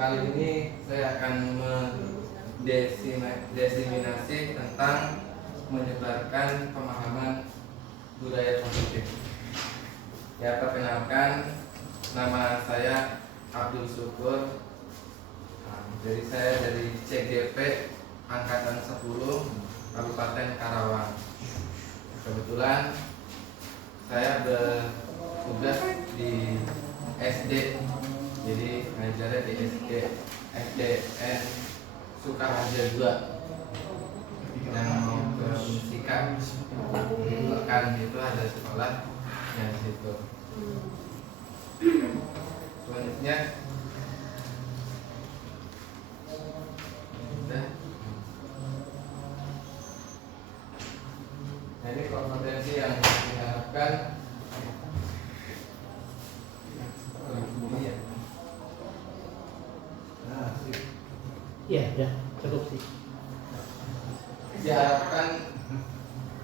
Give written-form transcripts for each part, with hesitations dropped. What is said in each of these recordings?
Kali ini saya akan mendesiminasi tentang menyebarkan pemahaman budaya positif. Ya, perkenalkan, nama saya Abdul Syukur. Jadi saya dari CGP Angkatan 10 Kabupaten Karawang. Kebetulan saya bertugas di SD, jadi ngajarnya di SDN Sukaharja 2 yang mau ke Musika. Kan itu ada sekolah yang situ. Selanjutnya ini kompetensi yang diharapkan. Ya, cukup sih. Diharapkan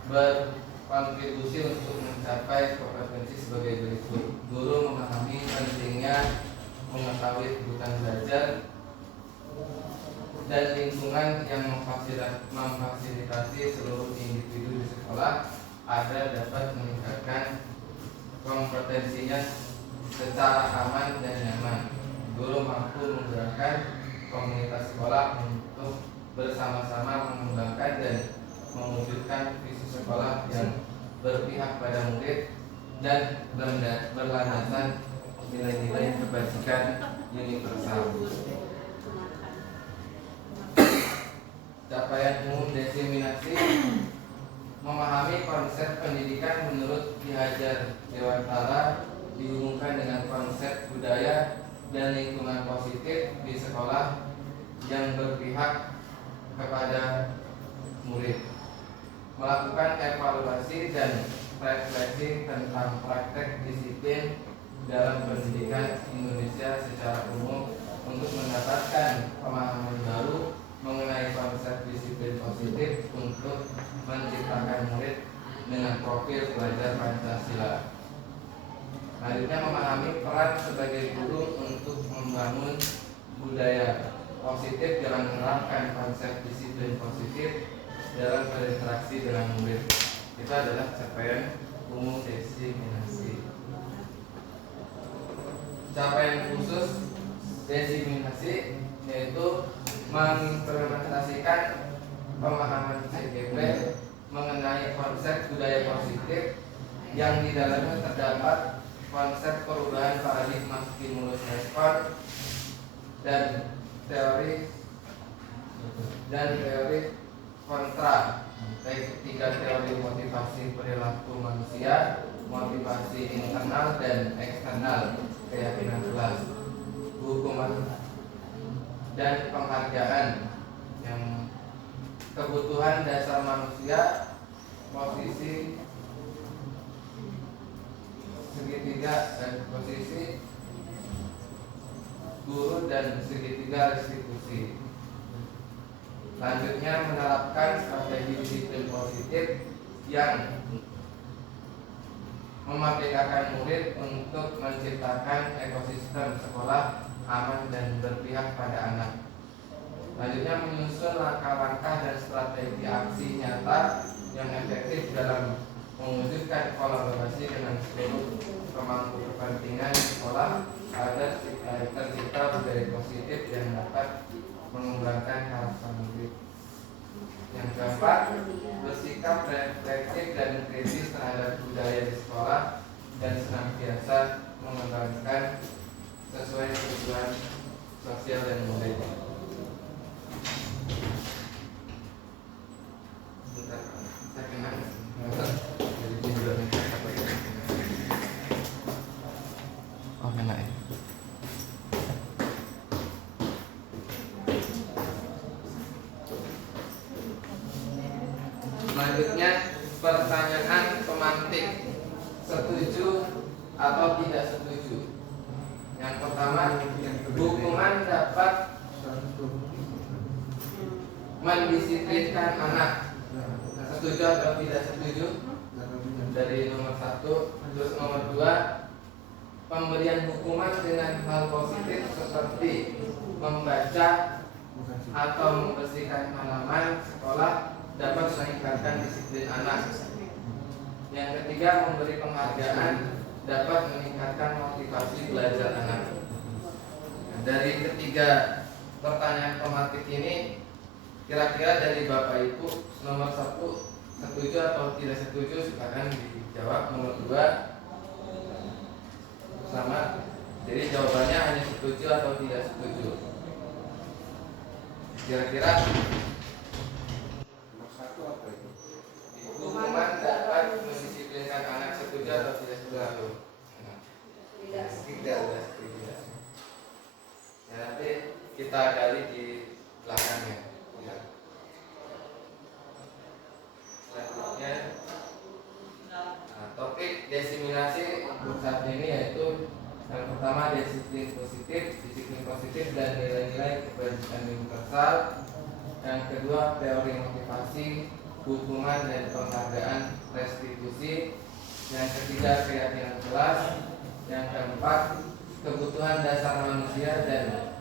berkontribusi untuk mencapai kompetensi sebagai berikut. Guru memahami pentingnya mengetahui kebutuhan belajar dan lingkungan yang memfasilitasi seluruh individu di sekolah agar dapat meningkatkan kompetensinya secara aman dan nyaman. Guru mampu menggerakkan komunitas sekolah untuk bersama-sama mengembangkan dan mewujudkan visi sekolah yang berpihak pada murid dan berlandaskan nilai-nilai kebajikan universal. Capaian umum desiminasi: memahami konsep pendidikan menurut Ki Hajar Dewantara dihubungkan dengan konsep budaya dan lingkungan positif di sekolah yang berpihak kepada murid. Melakukan evaluasi dan refleksi tentang praktek disiplin dalam pendidikan Indonesia secara umum untuk mendapatkan pemahaman baru mengenai konsep disiplin positif untuk menciptakan murid dengan profil pelajar Pancasila. Selanjutnya, memahami peran sebagai guru untuk membangun budaya positif dengan menerapkan konsep disiplin positif dalam berinteraksi dengan murid. Itu adalah capaian umum desiminasi. Capaian khusus desiminasi yaitu mengimplementasikan pemahaman CGP mengenai konsep budaya positif yang di dalamnya terdapat konsep perubahan paradigma stimulus respon dan teori kontra, baik tiga teori motivasi perilaku manusia, motivasi internal dan eksternal, keyakinan kelas, hukuman dan penghargaan, yang kebutuhan dasar manusia, posisi segitiga dan posisi guru dan segitiga restitusi. Selanjutnya, menerapkan strategi disiplin positif yang memerdekakan murid untuk menciptakan ekosistem sekolah aman dan berpihak pada anak. Selanjutnya, menyusun langkah-langkah dan strategi aksi nyata yang efektif dalam mewujudkan kolaborasi dengan seluruh pemangku kepentingan sekolah agar tercipta budaya positif yang dapat mengembangkan karakter murid. Yang keempat, bersikap reflektif dan kritis terhadap budaya di sekolah dan senantiasa mengembangkan sesuai kebutuhan sosial dan murid. Selanjutnya, pertanyaan pemantik, setuju atau tidak setuju. Yang pertama, hukuman dapat mendisiplinkan anak. Setuju atau tidak setuju? Dari nomor 1. Terus nomor 2, pemberian hukuman dengan hal positif seperti membaca atau membersihkan halaman sekolah dapat meningkatkan disiplin anak. Yang ketiga, memberi penghargaan dapat meningkatkan motivasi belajar anak. Nah, dari ketiga pertanyaan tematik ini, kira-kira dari Bapak Ibu nomor 1 setuju atau tidak setuju, silakan dijawab. Nomor 2 sama. Jadi jawabannya hanya setuju atau tidak setuju. Kira-kira nomor 1 apa itu? Hukuman dapat mendisiplinkan anak, setuju atau tidak setuju? Tidak. Ya, nanti kita gali di belakangnya. Ya. Selanjutnya, topik diseminasi untuk saat ini yaitu yang pertama disiplin positif dan nilai-nilai kebajikan universal. Yang kedua, teori motivasi, hukuman dan penghargaan, restitusi. Yang ketiga, keyakinan kelas. Yang keempat, kebutuhan dasar manusia dan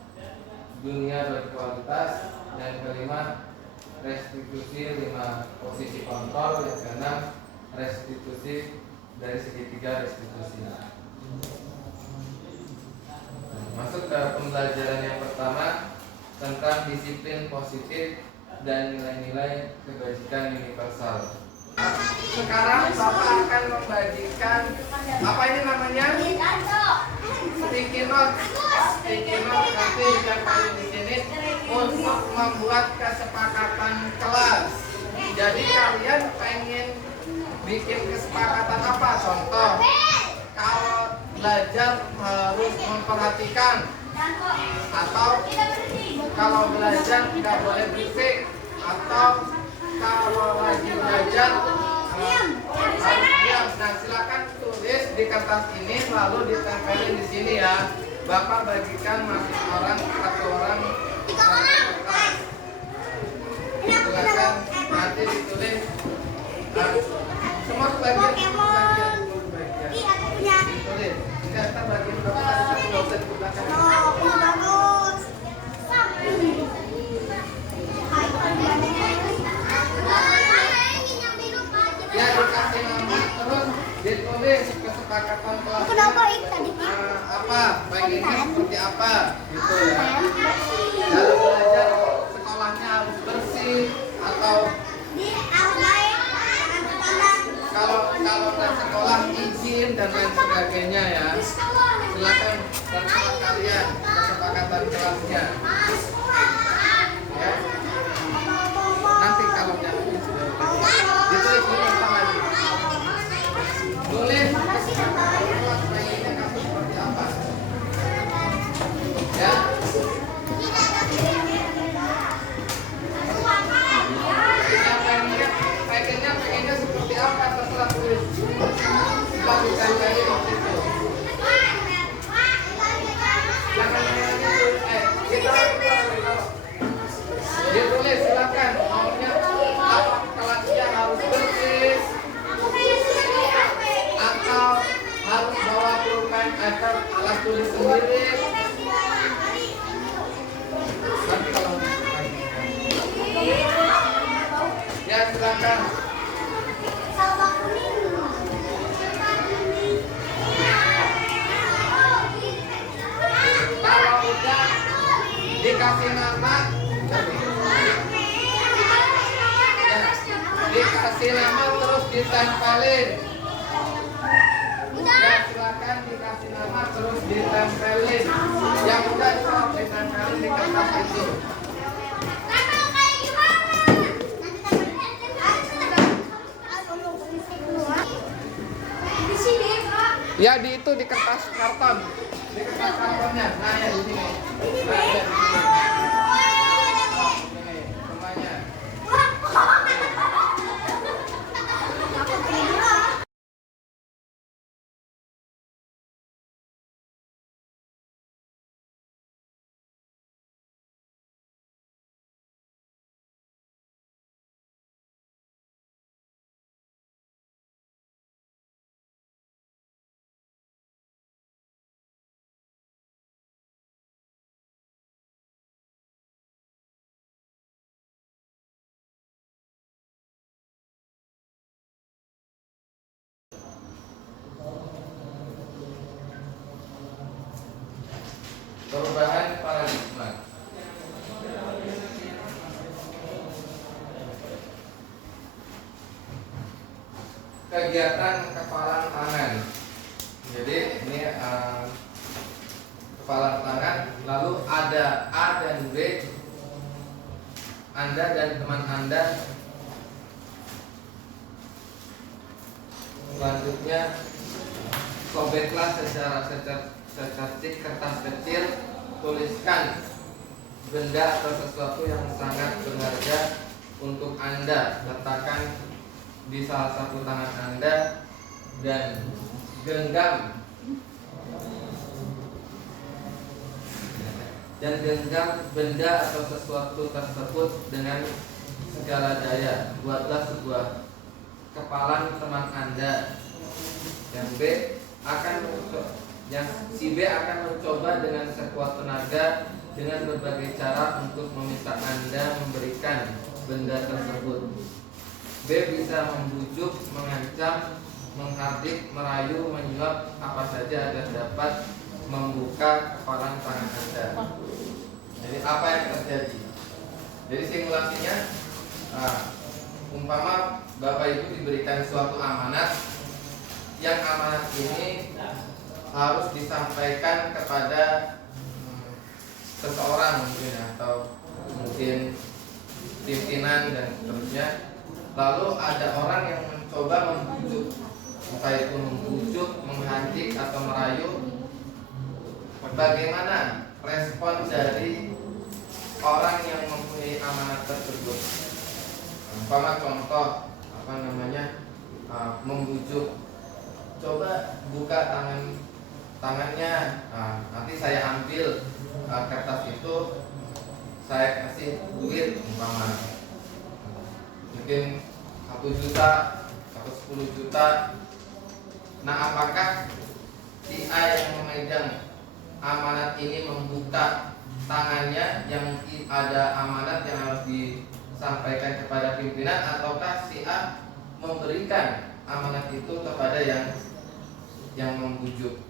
dunia berkualitas. Yang kelima, restitusi 5 posisi kontrol. Yang keenam, restitusi dari segitiga restitusi. Masuk ke pembelajaran yang pertama tentang disiplin positif dan nilai-nilai kebajikan universal. Sekarang Bapak akan membagikan apa ini namanya? Sticky note. Sticky note nanti ditempelin di sini untuk membuat kesepakatan kelas. Jadi kalian pengen bikin kesepakatan apa? Contoh, kalau belajar harus memperhatikan, atau kalau belajar tidak boleh berisik, atau kalau lagi belajar harus diam. Nah, silakan tulis di kertas ini lalu ditempelin di sini ya. Bapak bagikan masing orang satu orang satu kertas. Silakan nanti ditulis semua bagian ditulis. Kita bagian berapa satu nggak usah di belakang. Ya, dikasih nama terus ditulis kesepakatan kelas. Apa bagiannya seperti apa gitu ya. Dalam belajar sekolahnya harus bersih, atau kalau nggak sekolah izin dan lain sebagainya ya. Silakan terserah kalian kesepakatan kelasnya. Ya. Nanti kalau sudah ditulis dulu lagi. Tulis kesepakatan kelas baiknya kamu seperti apa. Ya. Pengennya seperti apa, terserah tulis. Kita bisa cari waktu itu. Ditulis silakan maunya apa, kelasnya harus bersih atau harus bawa pulpen atau alat tulis sendiri. Nanti kalau ya silakan. Kalau udah dikasih nama, dikasih nama terus ditempelin. Ya silakan dikasih nama terus ditempelin. Yang udah stop ditempelin di kertas itu. Ya di itu di kertas karton, di kertas kartonnya. Nah ya di sini. Nah, ya, di sini. Semuanya. Perubahan paradigma. Kegiatan kepalan tangan. Jadi ini kepalan tangan, lalu ada A dan B. Anda dan teman Anda selanjutnya sobeklah secara secercik kertas kecil, tuliskan benda atau sesuatu yang sangat berharga untuk Anda, letakkan di salah satu tangan Anda dan genggam benda atau sesuatu tersebut dengan segala daya. Buatlah sebuah kepalan teman Anda. Si B akan mencoba dengan sekuat tenaga dengan berbagai cara untuk meminta Anda memberikan benda tersebut. B bisa membujuk, mengancam, menghardik, merayu, menyuap apa saja agar dapat membuka kepalan tangan Anda. Jadi apa yang terjadi? Jadi simulasinya, umpama Bapak Ibu diberikan suatu amanat, yang amanat ini harus disampaikan kepada seseorang mungkin, atau mungkin pimpinan dan seterusnya. Lalu ada orang yang mencoba membujuk, entah itu membujuk, menghadik atau merayu. Bagaimana respon dari orang yang mempunyai amanat tersebut? Umpama contoh membujuk, coba buka tangannya, nanti saya ambil kertas itu, saya kasih duit umpama mungkin 1 juta atau 10 juta. Nah, apakah si A yang memegang amanat ini membuka tangannya yang ada amanat yang harus disampaikan kepada pimpinan, ataukah si A memberikan amanat itu kepada yang membujuk?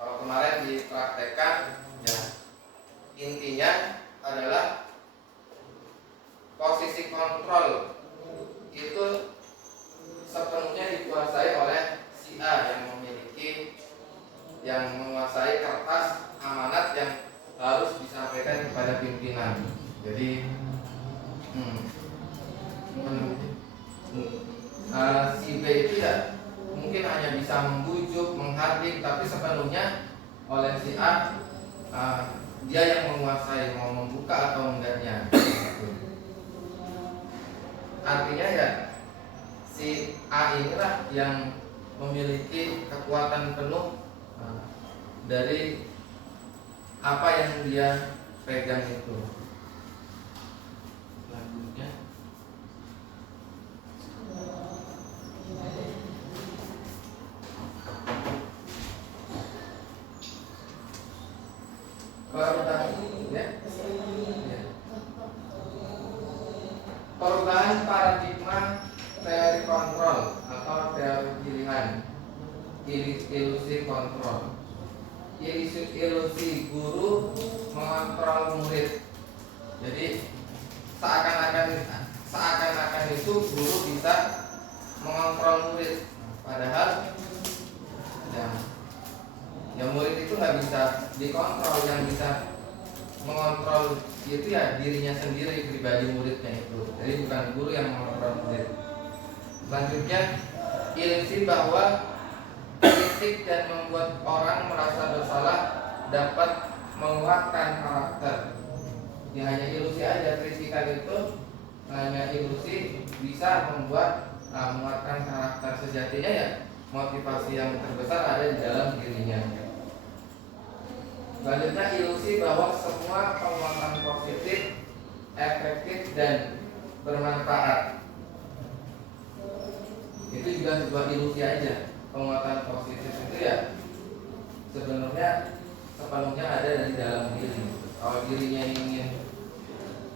Kalau kemarin dipraktekkan, ya intinya adalah posisi kontrol itu sepenuhnya dikuasai oleh si A yang menguasai kertas amanat yang harus disampaikan kepada pimpinan. Jadi si B itu ya mungkin hanya bisa membujuk, menghardik, tapi sepenuhnya oleh si A, dia yang menguasai mau membuka atau enggaknya. Artinya ya si A inilah yang memiliki kekuatan penuh dari apa yang dia pegang itu. Selanjutnya perubahan paradigma teori kontrol atau teori pilihan, ilusi kontrol. Ilusi guru mengontrol murid. Jadi seakan-akan itu guru bisa mengontrol murid, padahal ya murid itu nggak bisa dikontrol. Yang bisa mengontrol itu ya dirinya sendiri, pribadi muridnya itu. Jadi bukan guru yang mengontrol murid. Selanjutnya, ilusi bahwa kritik dan membuat orang merasa bersalah dapat menguatkan karakter. Ya hanya ilusi aja, kritikan itu hanya ilusi bisa menguatkan karakter. Sejatinya ya motivasi yang terbesar ada di dalam dirinya. Selanjutnya, ilusi bahwa semua penguatan positif, efektif dan bermanfaat. Itu juga sebuah ilusi aja. Penguatan positif itu ya sebenarnya sepenuhnya ada dari dalam diri. Kalau dirinya ingin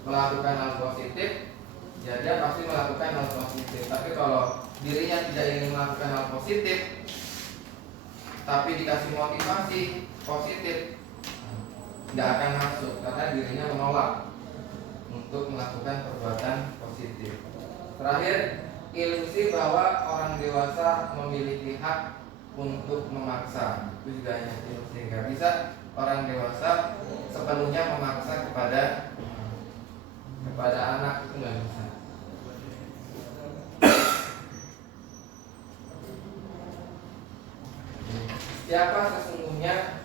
melakukan hal positif, ya dia pasti melakukan hal positif. Tapi kalau dirinya tidak ingin melakukan hal positif, tapi dikasih motivasi positif, nggak akan masuk karena dirinya menolak untuk melakukan perbuatan positif. Terakhir, ilusi bahwa orang dewasa memiliki hak untuk memaksa, itu juga hanya ilusi. Nggak bisa orang dewasa sepenuhnya memaksa kepada anak, itu nggak bisa. Siapa sesungguhnya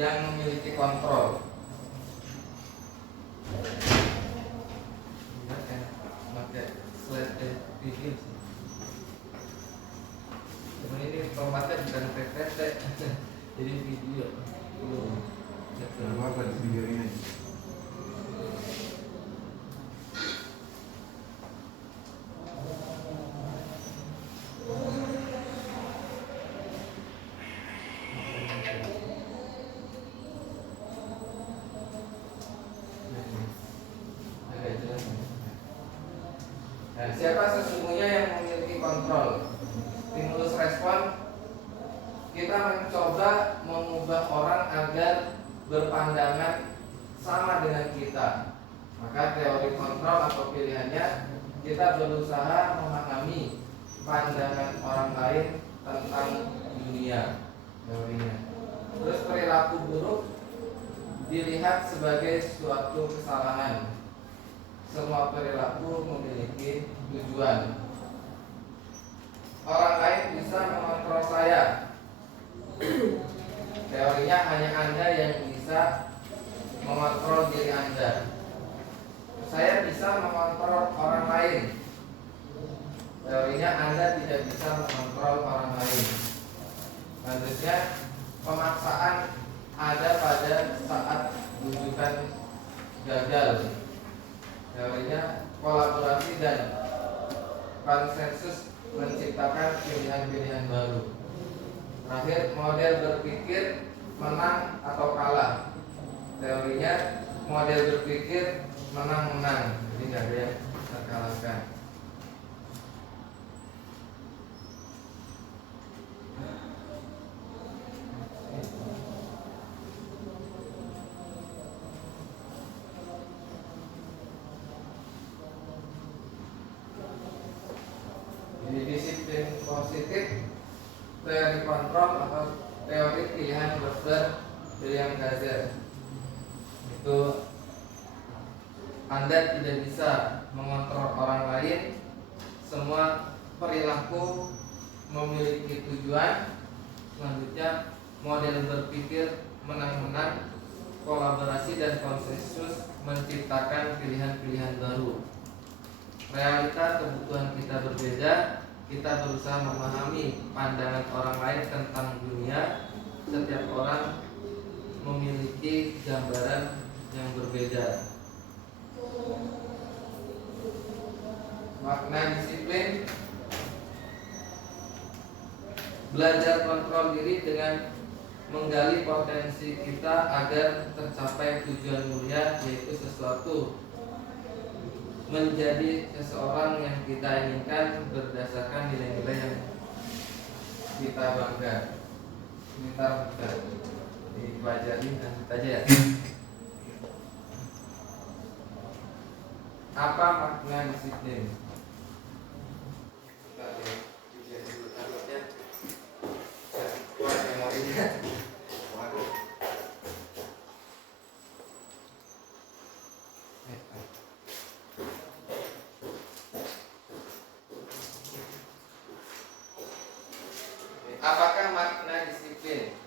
yang memiliki kontrol? Pakai slide video sih. Cuman ini formatnya bukan PPT, jadi video. Apa di video ini? Nah, siapa sesungguhnya yang memiliki kontrol? Stimulus respon, kita mencoba mengubah orang agar berpandangan sama dengan kita. Maka teori kontrol atau pilihannya, kita berusaha memahami pandangan orang lain tentang dunia, teorinya. Terus perilaku buruk dilihat sebagai suatu kesalahan. Semua perilaku memiliki tujuan. Orang lain bisa mengontrol saya. Teorinya hanya Anda yang bisa mengontrol diri Anda. Saya bisa mengontrol orang lain. Teorinya Anda tidak bisa mengontrol orang lain. Selanjutnya, pemaksaan ada pada saat rujukan gagal. Teorinya kolaborasi dan konsensus menciptakan pilihan-pilihan baru. Terakhir, model berpikir menang atau kalah. Teorinya model berpikir menang-menang, jadi nggak ada yang terkalahkan. Di disiplin positif, teori kontrol atau teori pilihan Rosberg, William Gazer, itu Anda tidak bisa mengontrol orang lain. Semua perilaku memiliki tujuan. Selanjutnya, model berpikir menang-menang, kolaborasi dan konsensus menciptakan pilihan-pilihan baru. Realita kebutuhan kita berbeda. Kita berusaha memahami pandangan orang lain tentang dunia. Setiap orang memiliki gambaran yang berbeda. Makna disiplin: belajar kontrol diri dengan menggali potensi kita agar tercapai tujuan mulia, yaitu sesuatu menjadi seseorang yang kita inginkan berdasarkan nilai-nilai yang kita bangga. Ntar kita dipelajari nanti aja ya. Apa makna disiplin? Kita lihat dulu takutnya kuat memorinya. Waduh. Apakah makna disiplin?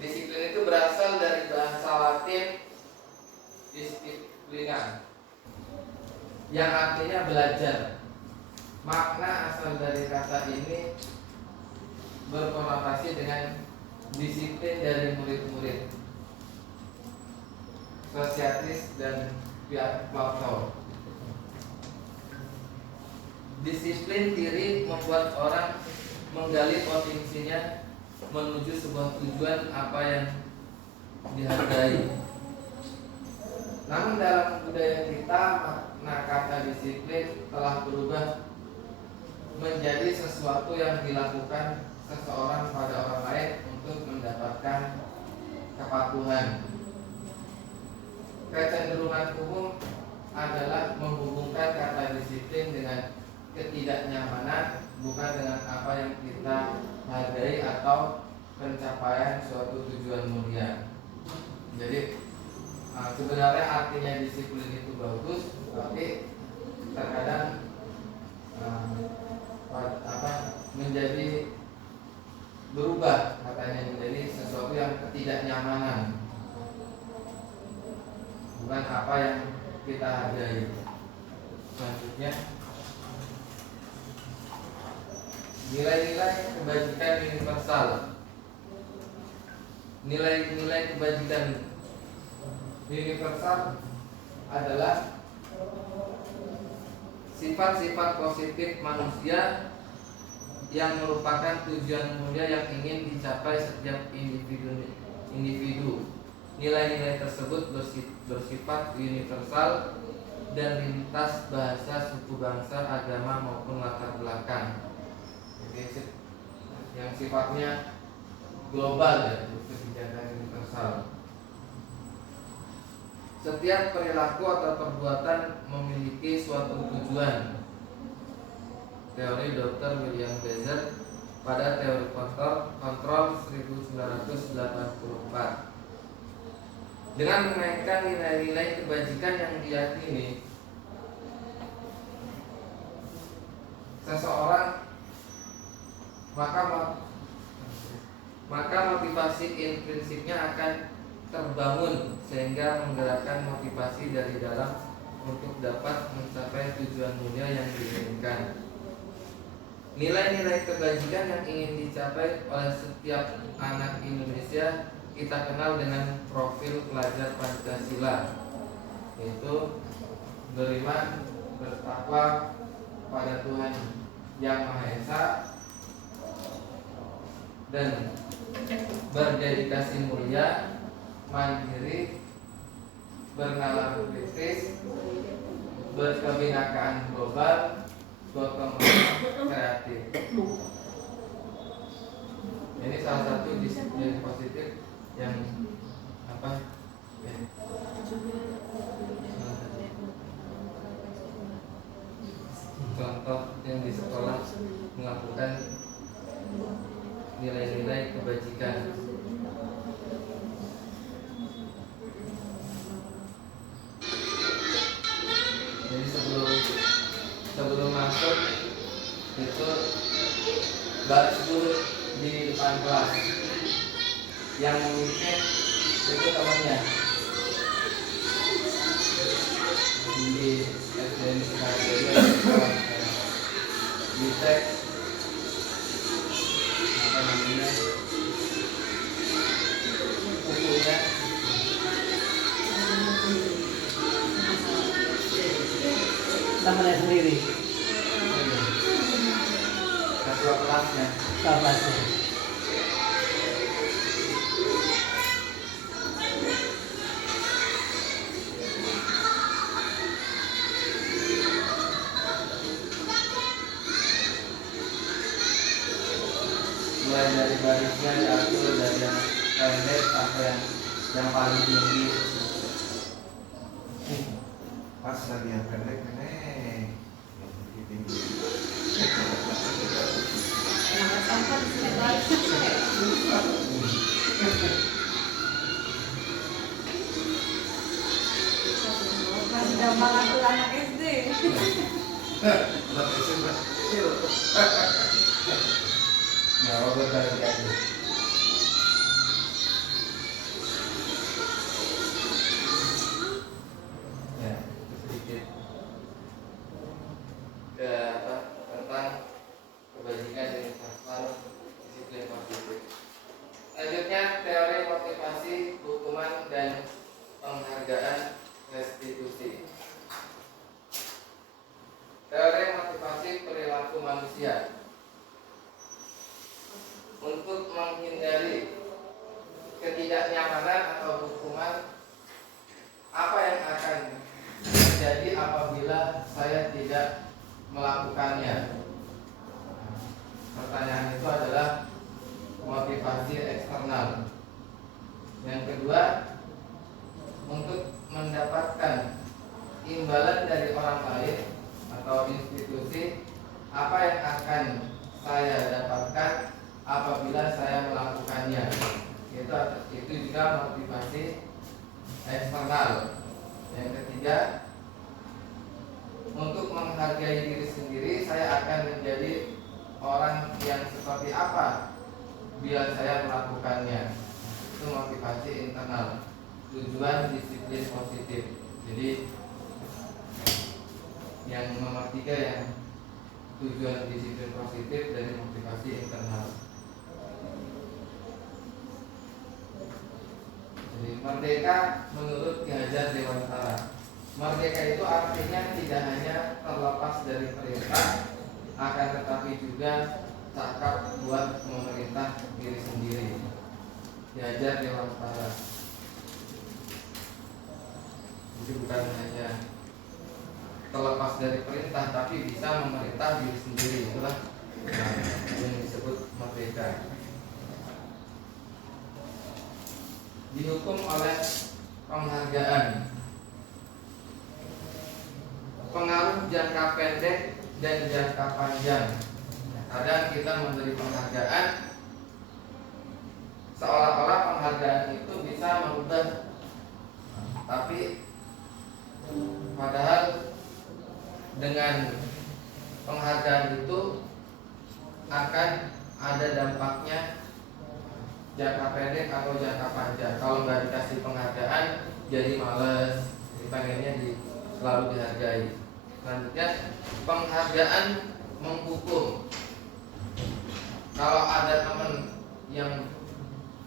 Disiplin itu berasal dari bahasa Latin disciplina, yang artinya belajar. Makna asal dari kata ini berkonotasi dengan disiplin dari murid-murid, sosiatis dan pihak pelopor. Disiplin diri membuat orang menggali potensinya menuju sebuah tujuan apa yang dihargai. Namun dalam budaya kita, makna kata disiplin telah berubah menjadi sesuatu yang dilakukan seseorang pada orang lain untuk mendapatkan kepatuhan. Kecenderungan umum adalah menghubungkan kata disiplin dengan ketidaknyamanan, bukan dengan apa yang kita hargai atau pencapaian suatu tujuan mulia. Jadi sebenarnya artinya disiplin itu bagus, tapi terkadang menjadi berubah, katanya menjadi sesuatu yang ketidaknyamanan, bukan apa yang kita hargai. Selanjutnya, nilai-nilai kebajikan universal. Nilai-nilai kebajikan universal adalah sifat-sifat positif manusia yang merupakan tujuan mulia yang ingin dicapai setiap individu. Nilai-nilai tersebut bersifat universal dan lintas bahasa, suku, bangsa, agama maupun latar belakang. Jadi yang sifatnya global, ya, kebijakan universal. Setiap perilaku atau perbuatan memiliki suatu tujuan. Teori Dr. William Glasser pada teori kontrol 1984. Dengan menaikkan nilai-nilai kebajikan yang diyakini, seseorang maka motivasi intrinsipnya akan terbangun sehingga menggerakkan motivasi dari dalam untuk dapat mencapai tujuan mulia yang diinginkan. Nilai-nilai kebajikan yang ingin dicapai oleh setiap anak Indonesia kita kenal dengan profil pelajar Pancasila, yaitu beriman, bertakwa pada Tuhan Yang Maha Esa, dan berdedikasi mulia, mandiri, bernalar kritis, berkebinekaan global, gotong royong, kreatif. Ini salah satu disiplin positif yang contoh yang di sekolah melakukan nilai-nilai kebajikan. Jadi sebelum masuk itu baris dulu di depan kelas. Yang memimpin itu temannya. Di SDN Sekarang dicek apa namanya bukunya, namanya sendiri, ketua kelasnya. Mulai dari barisnya diatur dari yang pendek sampai yang paling tinggi. Pas lagi yang pendek yang tinggi. Masih gampang atur anak SD. Anak SMP. Nyawa berkali-kali. Ya, sedikit tentang kebajikan universal, disiplin positif. Selanjutnya, teori motivasi, hukuman, dan penghargaan restitusi. Teori motivasi perilaku manusia. Untuk menghindari ketidaknyamanan atau hukuman, apa yang akan terjadi apabila saya tidak melakukannya? Pertanyaan itu adalah eksternal. Yang kedua, untuk mendapatkan imbalan dari orang lain atau institusi, apa yang akan saya dapatkan apabila saya melakukannya. Itu juga motivasi eksternal. Yang ketiga, untuk menghargai diri sendiri, saya akan menjadi orang yang seperti apa bila saya melakukannya. Itu motivasi internal. Tujuan disiplin positif. Jadi yang nomor 3 yang tujuan disiplin positif dari motivasi internal. Jadi merdeka menurut Ki Hajar Dewantara, merdeka itu artinya tidak hanya terlepas dari perintah, akan tetapi juga cakap buat memerintah diri sendiri. Ki Hajar Dewantara. Jadi bukan hanya terlepas dari perintah, tapi bisa memerintah diri sendiri. Itulah yang disebut merdeka. Dihukum oleh penghargaan, pengaruh jangka pendek dan jangka panjang. Kadang kita memberi penghargaan, seolah-olah penghargaan itu bisa merubah, tapi padahal dengan penghargaan itu akan ada dampaknya jangka pendek atau jangka panjang. Kalau nggak dikasih penghargaan, jadi males, jadi pengennya selalu dihargai. Selanjutnya, penghargaan menghukum. Kalau ada teman yang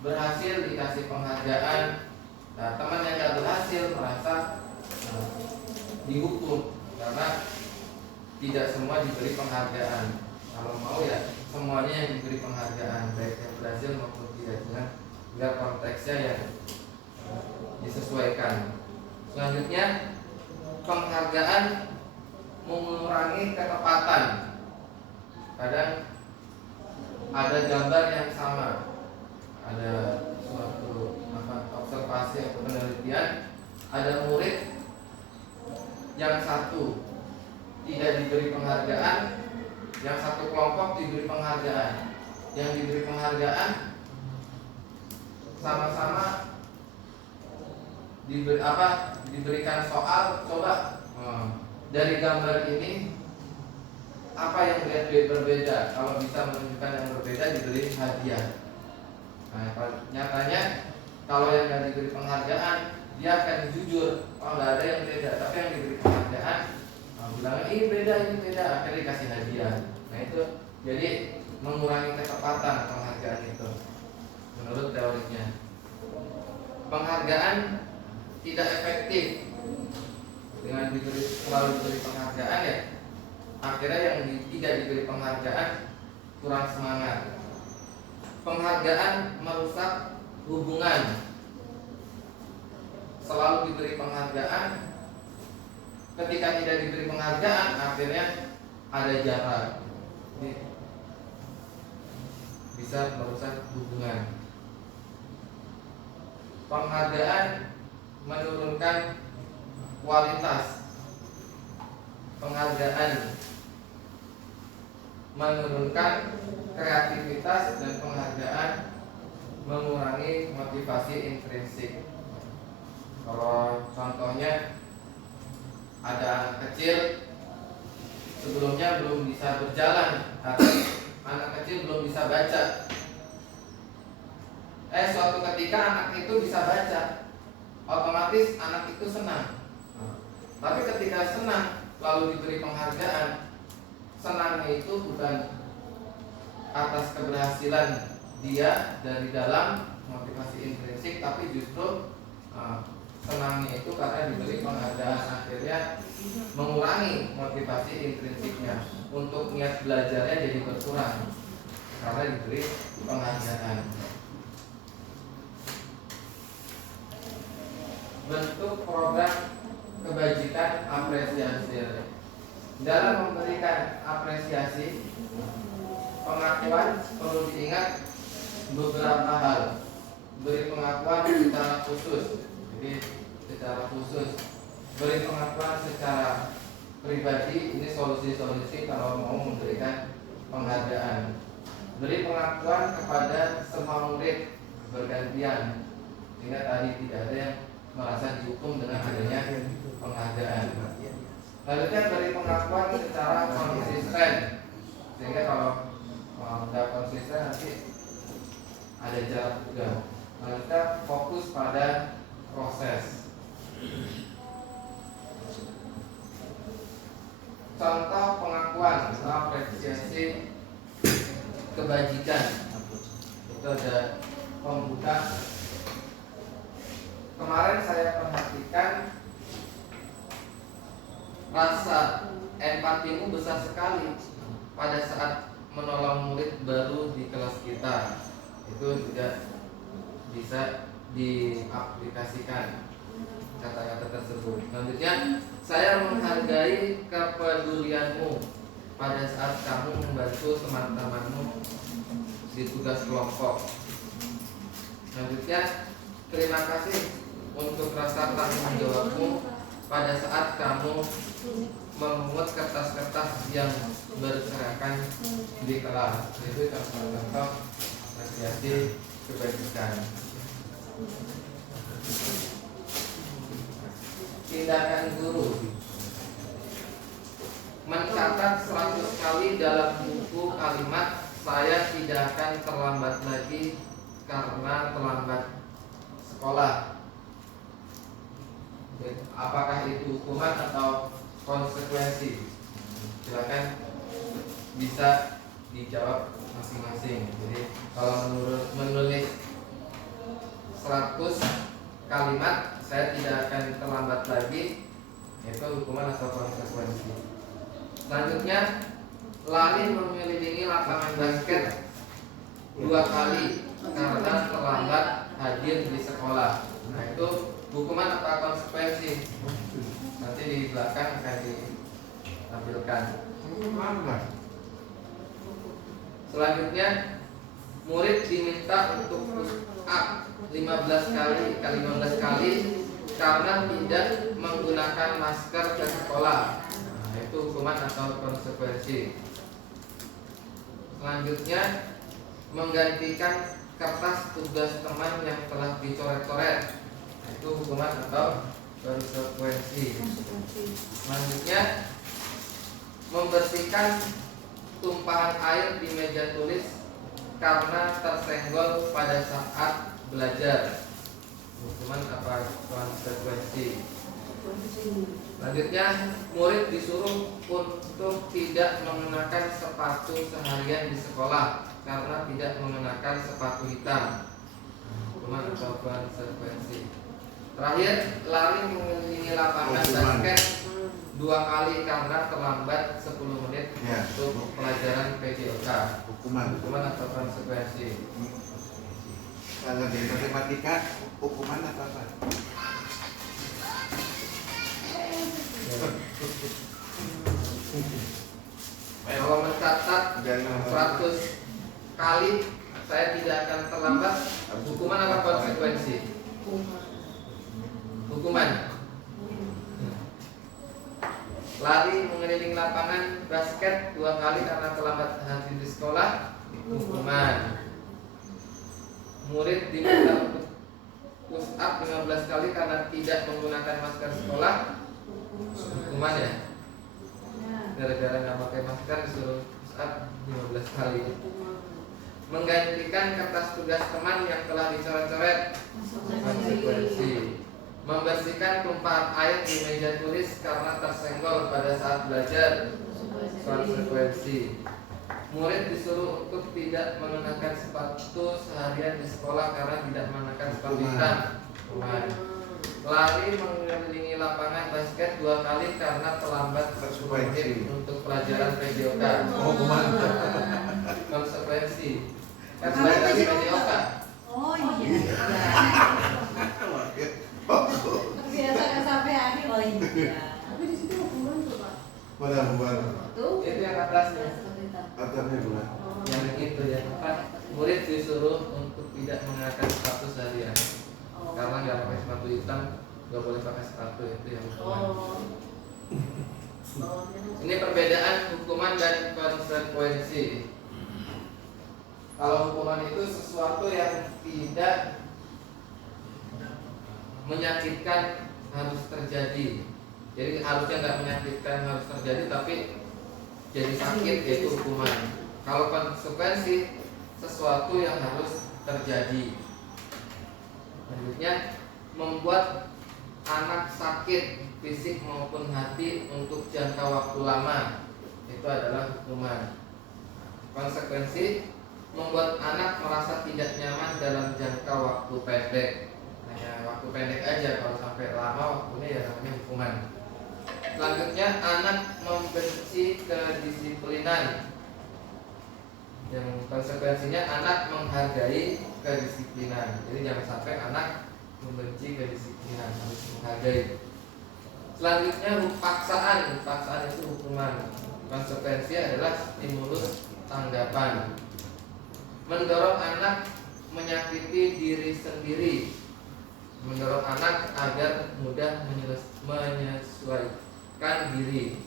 berhasil dikasih penghargaan, nah teman yang nggak berhasil merasa dihukum karena tidak semua diberi penghargaan. Kalau mau ya semuanya yang diberi penghargaan, baik yang berhasil maupun tidak, dengan konteksnya yang disesuaikan. Selanjutnya, penghargaan mengurangi ketepatan. Kadang ada gambar yang sama, ada suatu observasi atau penelitian, ada murid yang satu tidak diberi penghargaan, yang satu kelompok diberi penghargaan. Yang diberi penghargaan sama-sama diberikan soal. Coba dari gambar ini apa yang berbeda? Kalau bisa menunjukkan yang berbeda, diberi hadiah. Nah, nyatanya kalau yang nggak diberi penghargaan, dia akan jujur, oh nggak ada yang beda. Tapi yang diberi penghargaan, bilang ini beda, akhirnya dikasih hadiah. Nah itu jadi mengurangi ketepatan penghargaan itu, menurut teorinya. Penghargaan tidak efektif. Dengan selalu diberi penghargaan, ya akhirnya yang tidak diberi penghargaan kurang semangat. Penghargaan merusak hubungan. Selalu diberi penghargaan, ketika tidak diberi penghargaan akhirnya ada jarak. Ini bisa merusak hubungan. Penghargaan menurunkan kualitas. Penghargaan menurunkan kreativitas, dan penghargaan mengurangi motivasi intrinsik. Kalau contohnya ada anak kecil sebelumnya belum bisa berjalan atau anak kecil belum bisa baca. Suatu ketika anak itu bisa baca, otomatis anak itu senang. Tapi ketika senang lalu diberi penghargaan, senangnya itu bukan atas keberhasilan dia dari dalam motivasi intrinsik, tapi justru senangnya itu karena diberi penghargaan, akhirnya mengurangi motivasi intrinsiknya. Untuk niat belajarnya jadi berkurang karena diberi penghargaan. Bentuk program kebajikan apresiasi. Dalam memberikan apresiasi, pengakuan perlu diingat beberapa hal. beri pengakuan secara khusus. Jadi secara khusus. Beri pengakuan secara pribadi, ini solusi-solusi kalau mau memberikan penghargaan. Beri pengakuan kepada semua murid bergantian, sehingga tadi tidak ada yang merasa dihukum dengan adanya penghargaan. Selanjutnya beri pengakuan secara konsisten, sehingga kalau tidak konsisten nanti ada jarak juga. Selanjutnya fokus pada proses. Contoh pengakuan apresiasi kebajikan. Itu ada pembuka. Kemarin saya perhatikan rasa empatimu besar sekali pada saat menolong murid baru di kelas kita. Itu juga bisa diaplikasikan kata-kata tersebut. Selanjutnya, saya menghargai kepedulianmu pada saat kamu membantu teman-temanmu di tugas kelompok. Selanjutnya, terima kasih untuk rasa tanggung jawabmu pada saat kamu memungut kertas-kertas yang berserakan di kelas. Itu contoh-contoh apresiasi kebajikan. Tindakan guru: mencatat 100 kali dalam buku kalimat "Saya tidak akan terlambat lagi karena terlambat sekolah". Apakah itu hukuman atau konsekuensi? Silakan bisa dijawab masing-masing. Jadi kalau menulis 100 kalimat "Saya tidak akan terlambat lagi", itu hukuman atau konsekuensi. Selanjutnya, lari mengelilingi lapangan basket 2 kali karena terlambat hadir di sekolah. Nah, itu hukuman atau konsekuensi? Nanti di belakang akan ditampilkan. Selanjutnya, murid diminta untuk push up 15 kali karena tidak menggunakan masker ke sekolah. Nah, itu hukuman atau konsekuensi. Selanjutnya, menggantikan kertas tugas teman yang telah dicoret-coret. Nah, itu hukuman atau konsekuensi. Selanjutnya, membersihkan tumpahan air di meja tulis karena tersenggol pada saat belajar. Hukuman apa konsekuensi? Selanjutnya, murid disuruh untuk tidak mengenakan sepatu seharian di sekolah karena tidak mengenakan sepatu hitam. Hukuman atau konsekuensi? Terakhir, lari mengelilingi lapangan basket 2 kali karena terlambat 10 menit untuk pelajaran PJOK. Hukuman atau konsekuensi? Kalau di matematika hukuman apa? Kalau mencatat 100 kali "Saya tidak akan terlambat", hukuman apa konsekuensi? Hukuman. Lari mengelilingi lapangan basket 2 kali karena terlambat hadir di sekolah, hukuman. Murid diminta untuk push up 15 kali karena tidak menggunakan masker sekolah, hukuman ya. Gara-gara nggak pakai masker disuruh push up 15 kali. Menggantikan kertas tugas teman yang telah dicoret-coret, konsekuensi. Membersihkan tumpahan air di meja tulis karena tersenggol pada saat belajar, konsekuensi. Murid disuruh untuk tidak mengenakan sepatu seharian di sekolah karena tidak mengenakan sepatu hitam, hukuman. Lari mengelilingi lapangan basket 2 kali karena terlambat 10 menit untuk pelajaran PJOK, Hukuman. konsekuensi. Kan selain dari PJOK. Oh iya. Biasa nggak sampai akhir. Oh iya. Tapi di situ hukuman tuh Pak. Bukan. Tuh. Itu yang atasnya. Atasnya bukan. Yang itu ya, Pak. Murid disuruh untuk tidak mengenakan sepatu sehari hitam, nggak boleh pakai sepatu, itu yang hukuman. Oh. Ini perbedaan hukuman dan konsekuensi. Kalau hukuman itu sesuatu yang tidak menyakitkan harus terjadi. Jadi harusnya nggak menyakitkan harus terjadi, tapi jadi sakit, yaitu hukuman. Kalau konsekuensi sesuatu yang harus terjadi. Selanjutnya, membuat anak sakit fisik maupun hati untuk jangka waktu lama, itu adalah hukuman. Konsekuensi, membuat anak merasa tidak nyaman dalam jangka waktu pendek. Hanya waktu pendek aja, kalau sampai lama waktunya ya namanya hukuman. Selanjutnya, anak membenci kedisiplinan. Yang konsekuensinya anak menghargai kedisiplinan. Jadi jangan sampai anak membenci kedisiplinan, harus menghargai. Selanjutnya, paksaan. Paksaan itu hukuman. Konsekuensi adalah stimulus tanggapan. Mendorong anak menyakiti diri sendiri. Mendorong anak agar mudah menyesuaikan diri.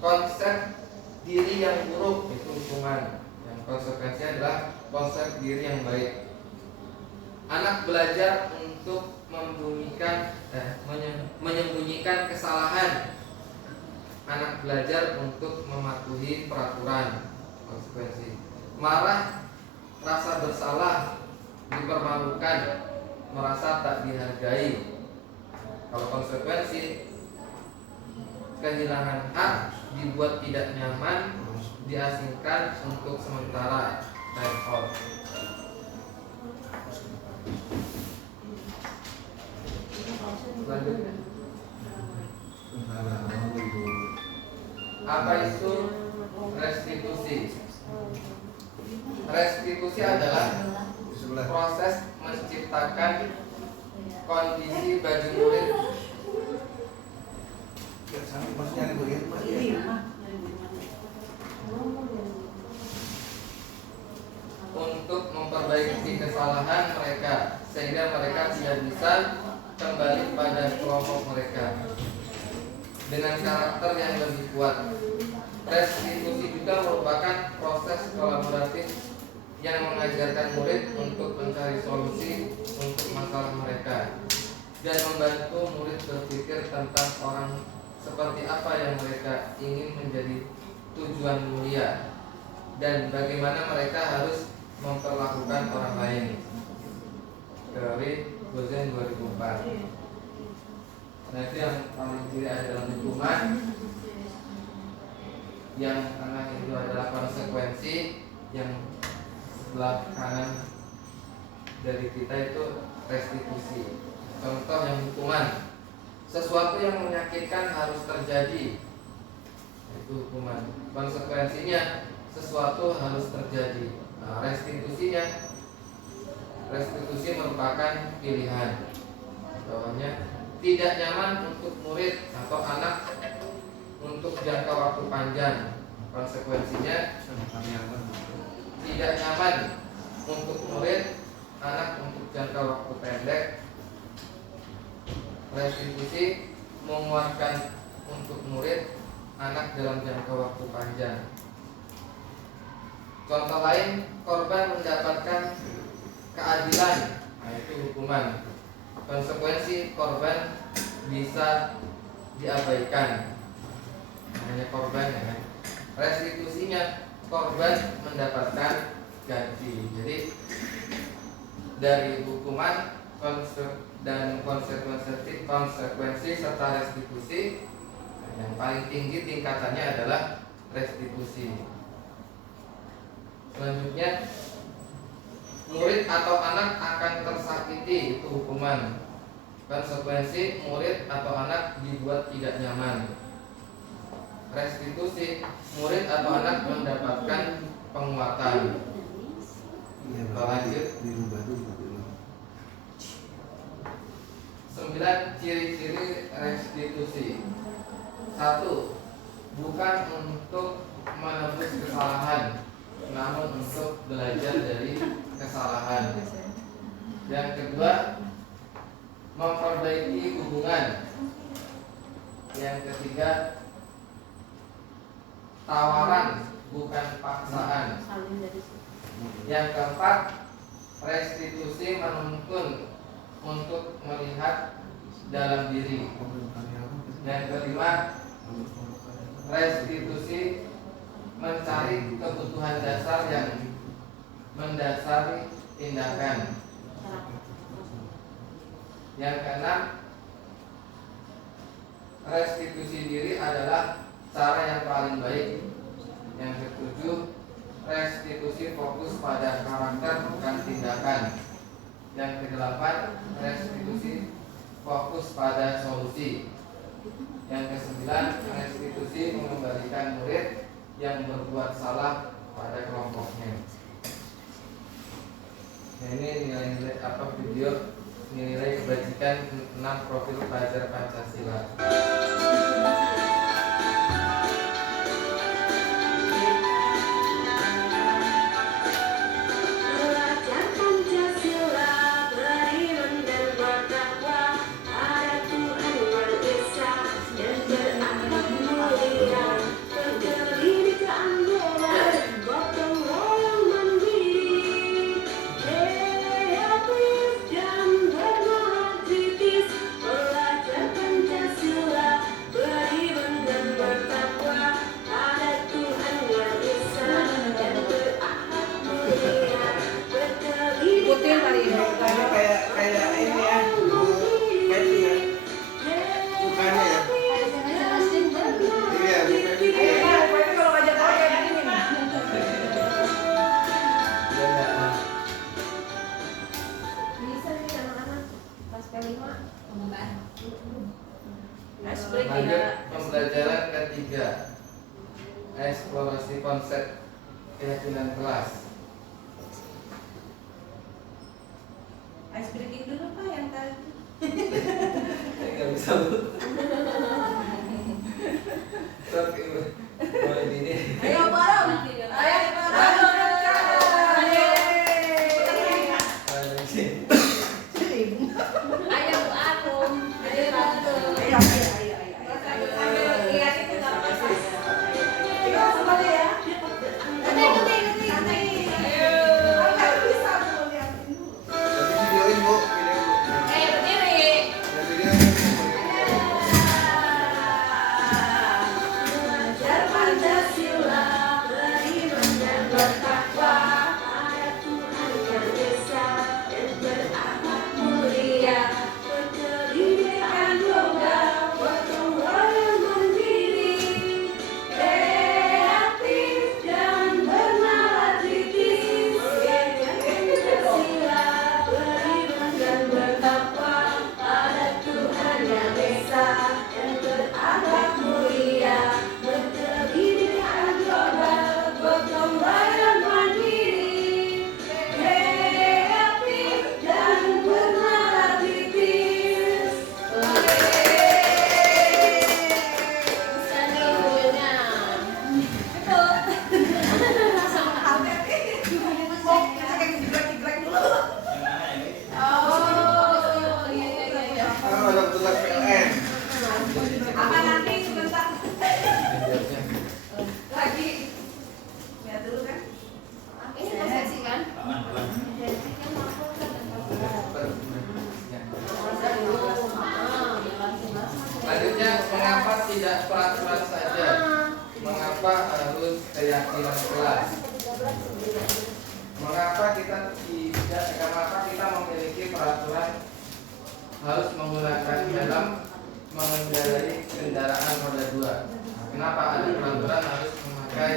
Konsep diri yang buruk itu hukuman. Yang konsekuensinya adalah konsep diri yang baik. Anak belajar untuk menyembunyikan kesalahan. Anak belajar untuk mematuhi peraturan. Konsekuensi. Marah, rasa bersalah, dipermalukan, merasa tak dihargai. Kalau konsekuensi, kehilangan hak, dibuat tidak nyaman, diasingkan untuk sementara, time out. Lanjutnya, apa itu restitusi? Restitusi adalah proses menciptakan kondisi bagi murid Maksudnya ada bagian Pak, ya? untuk memperbaiki kesalahan mereka, sehingga mereka tidak bisa kembali pada kelompok mereka dengan karakter yang lebih kuat. Restitusi juga merupakan proses kolaboratif yang mengajarkan murid untuk mencari solusi untuk masalah mereka dan membantu murid berpikir tentang orang seperti apa yang mereka ingin menjadi tujuan mulia dan bagaimana mereka harus memperlakukan orang lain. Teori Gozen 2004. Nah, itu yang paling kiri adalah hukuman, yang tengah itu adalah konsekuensi, yang sebelah kanan dari kita itu restitusi. Contoh yang hukuman, sesuatu yang menyakitkan harus terjadi, itu hukuman. Konsekuensinya sesuatu harus terjadi. Nah, restitusinya, restitusi merupakan pilihan. Bawahnya, tidak nyaman untuk murid atau anak untuk jangka waktu panjang. Konsekuensinya tidak nyaman untuk murid, anak untuk jangka waktu pendek. Restitusi menguatkan untuk murid, anak dalam jangka waktu panjang. Contoh lain, korban mendapatkan keadilan, nah itu hukuman. Konsekuensi, korban bisa diabaikan, hanya korban ya kan. Restitusinya, korban mendapatkan ganti. Jadi dari hukuman dan konsekuensi serta restitusi, yang paling tinggi tingkatannya adalah restitusi. Selanjutnya, murid atau anak akan tersakiti, itu hukuman. Konsekuensi, murid atau anak dibuat tidak nyaman. Restitusi, murid atau anak mendapatkan penguatan. Lanjut. 9 ciri-ciri restitusi. 1. Bukan untuk menebus kesalahan, namun untuk belajar dari kesalahan. Yang kedua, memperbaiki hubungan. Yang ketiga, tawaran bukan paksaan. Yang keempat, restitusi menuntun untuk melihat dalam diri. Yang kelima, restitusi mencari kebutuhan dasar yang mendasari tindakan. Yang keenam, restitusi diri adalah cara yang paling baik. Yang ketujuh, restitusi fokus pada karakter bukan tindakan. Yang kedelapan, restitusi fokus pada solusi. Yang kesembilan, restitusi mengembalikan murid yang berbuat salah pada kelompoknya. Nah, ini nilai-nilai video nilai kebajikan 6 profil pelajar Pancasila. Lanjut pembelajaran ketiga, eksplorasi konsep keyakinan kelas. Ice breaking dulu Pak yang tadi. Nggak bisa bu. Sok ibu, mulai ini. Ayo bareng. Ayo bareng. Ayo Arum. Ayo Tante. Ayo. Sambil lihat itu nggak apa-apa. Kita semuanya ya. Santai. Ayo. Kalau bisa dulu lihatin dulu. Tapi videoin bu, Berdiri. Belajar Pancasila, beriman dan bertakwa pada Tuhan yang esa dan berakhlak mulia, berkebinekaan juga, gotong royong mandiri, kreatif dan bernalar kritis. Belajar Pancasila, beriman dan bertakwa pada Tuhan yang esa dan berakhlak mulia, berkebinekaan global, gotong royong mandiri, kreatif dan bernalar kritis. Bisa nih ibunya. Oh, iya. Kan ada petugas PLN. Apa nanti sebentar lagi lihat dulu kan? Ini posisi kan? Posisi kan aku Selanjutnya, mengapa tidak peraturan saja? Mengapa harus keyakinan kelas? Mengapa kita memiliki peraturan harus menggunakan helm mengendarai kendaraan roda 2? Kenapa ada peraturan harus memakai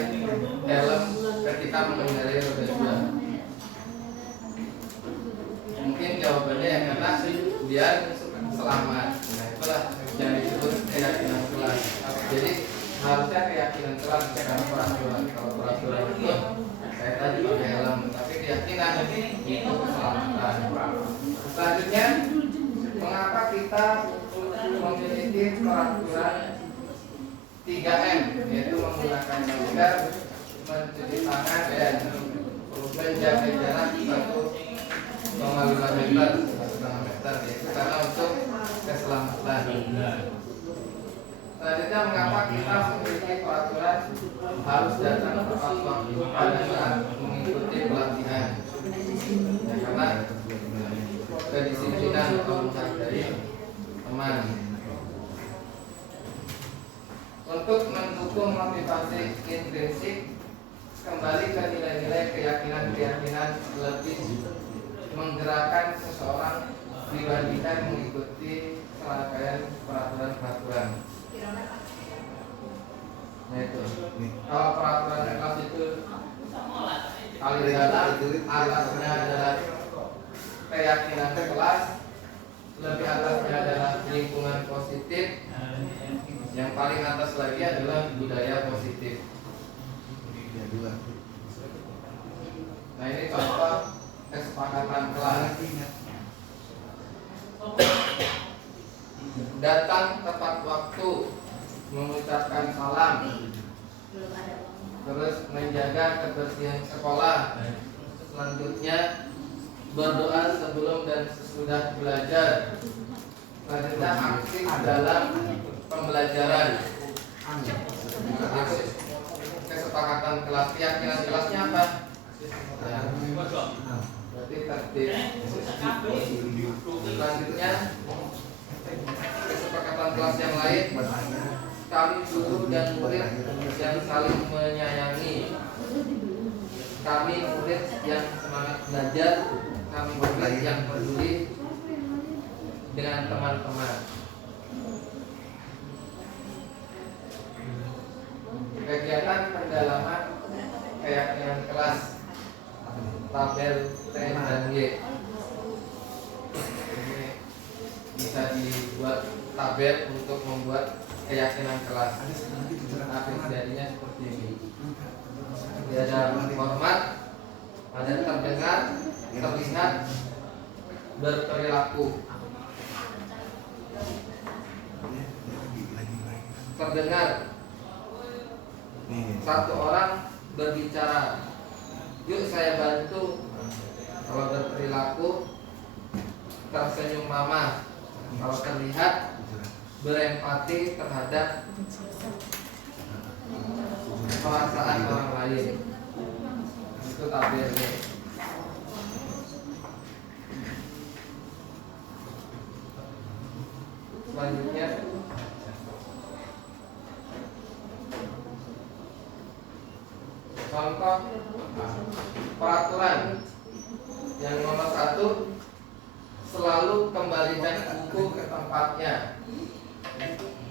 helm ketika mengendarai roda 2? Mungkin jawabannya ya karena biar selamat. Nah, itulah yang disebut keyakinan kelas. Jadi harusnya keyakinan kelas bukan peraturan. Kalau peraturan itu kayak tadi pakai helm, tapi keyakinan itu keselamatan. Selanjutnya, mengapa kita memiliki peraturan 3M, yaitu menggunakan masker, mencuci tangan dan menjaga jarak 1,5 meter, 1,5 meter, yaitu karena untuk Selanjutnya, mengapa kita memiliki peraturan harus datang tepat waktu pada saat mengikuti pelatihan? Ya, karena kedisiplinan atau menghargai teman. Untuk mendukung motivasi intrinsik, kembali ke nilai-nilai keyakinan-keyakinan lebih menggerakkan seseorang dibandingkan mengikuti serangkaian peraturan-peraturan. Nah itu, kalau peraturan kelas itu paling dalam, atasnya adalah keyakinan kelas, lebih atasnya adalah lingkungan positif, yang paling atas lagi adalah budaya positif. Nah ini contoh kesepakatan kelas. Datang tepat waktu, mengucapkan salam, terus menjaga kebersihan sekolah. Selanjutnya berdoa sebelum dan sesudah belajar. Selanjutnya aktif dalam pembelajaran. Itu kesepakatan kelas. Keyakinan kelasnya apa? Berarti tertib. Selanjutnya kesepakatan kelas yang lain, kami guru dan murid yang saling menyayangi, kami murid yang semangat belajar, kami murid yang peduli dengan teman-teman. Kegiatan pendalaman keyakinan kelas, tabel T dan Y. Ini bisa dibuat tabel untuk membuat keyakinan kelas. Jadinya seperti ini. Ada hormat, ada terdengar, terlihat, berperilaku. Terdengar, satu orang berbicara, yuk saya bantu. Kalau berperilaku, tersenyum ramah. Kalau terlihat, berempati terhadap perasaan orang lain. Itu tabelnya. Selanjutnya, contoh peraturan yang nomor 1, selalu kembalikan buku ke tempatnya.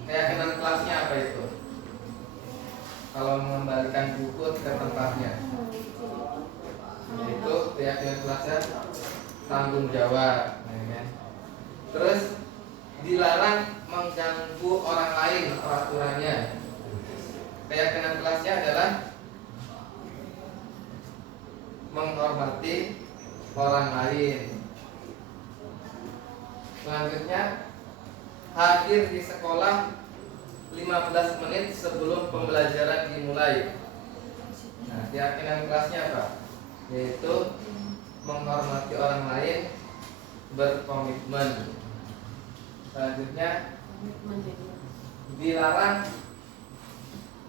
Keyakinan kelasnya apa itu? Kalau mengembalikan buku ke tempatnya, itu keyakinan kelasnya tanggung jawab. Terus dilarang mengganggu orang lain peraturannya. Keyakinan kelasnya adalah menghormati orang lain. Selanjutnya, hadir di sekolah 15 menit sebelum pembelajaran dimulai. Nah, keyakinan kelasnya apa? Yaitu menghormati orang lain, berkomitmen. Selanjutnya, dilarang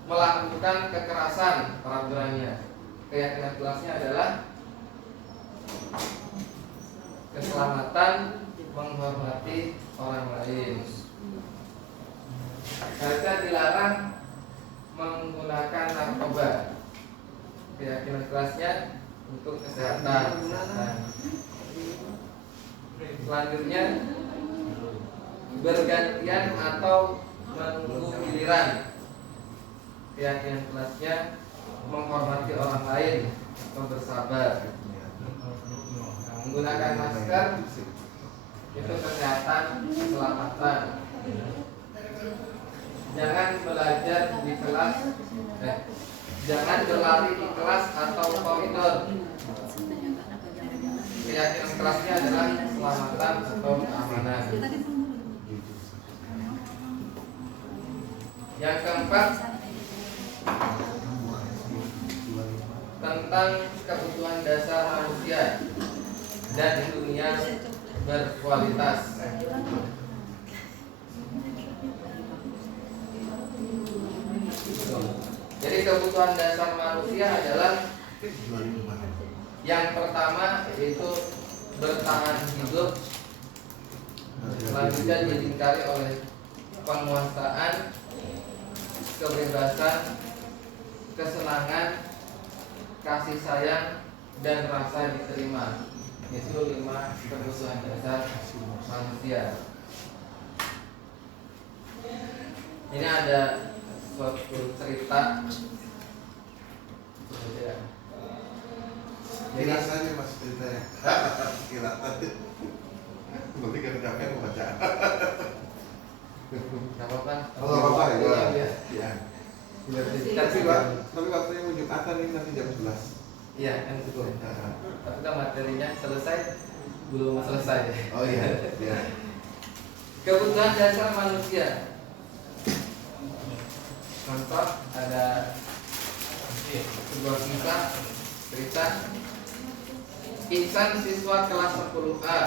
melakukan kekerasan peraturannya. Keyakinan kelasnya adalah keselamatan, menghormati orang lain. Selanjutnya, dilarang menggunakan narkoba. Keyakinan kelasnya untuk kesehatan. Selanjutnya, bergantian atau menunggu giliran. Keyakinan kelasnya menghormati orang lain atau bersabar. Menggunakan masker itu kesehatan, keselamatan. Jangan belajar di kelas, jangan berlari di kelas atau koridor. Keyakinan kelasnya adalah keselamatan atau keamanan. Yang keempat, tentang kebutuhan dasar manusia dan dunia berkualitas. Jadi kebutuhan dasar manusia adalah yang pertama yaitu bertahan hidup, selanjutnya dilingkari oleh penguasaan, kebebasan, kesenangan, kasih sayang, dan rasa diterima. Itu 5 kebutuhan dasar manusia. Ini ada suatu cerita. Jadi saja mas ceritanya. Kira tadi. Nanti kan capek mau baca. Gak apa-apa. Oh, nggak apa-apa ya. Iya. Iya. Tapi waktunya mau Jumatan ini nanti jam 11. Iya kan betul. Tapi kan materinya selesai belum selesai. Oh iya. Iya. Kebutuhan dasar manusia. Contoh ada sebuah kisah cerita Ihsan siswa kelas 10A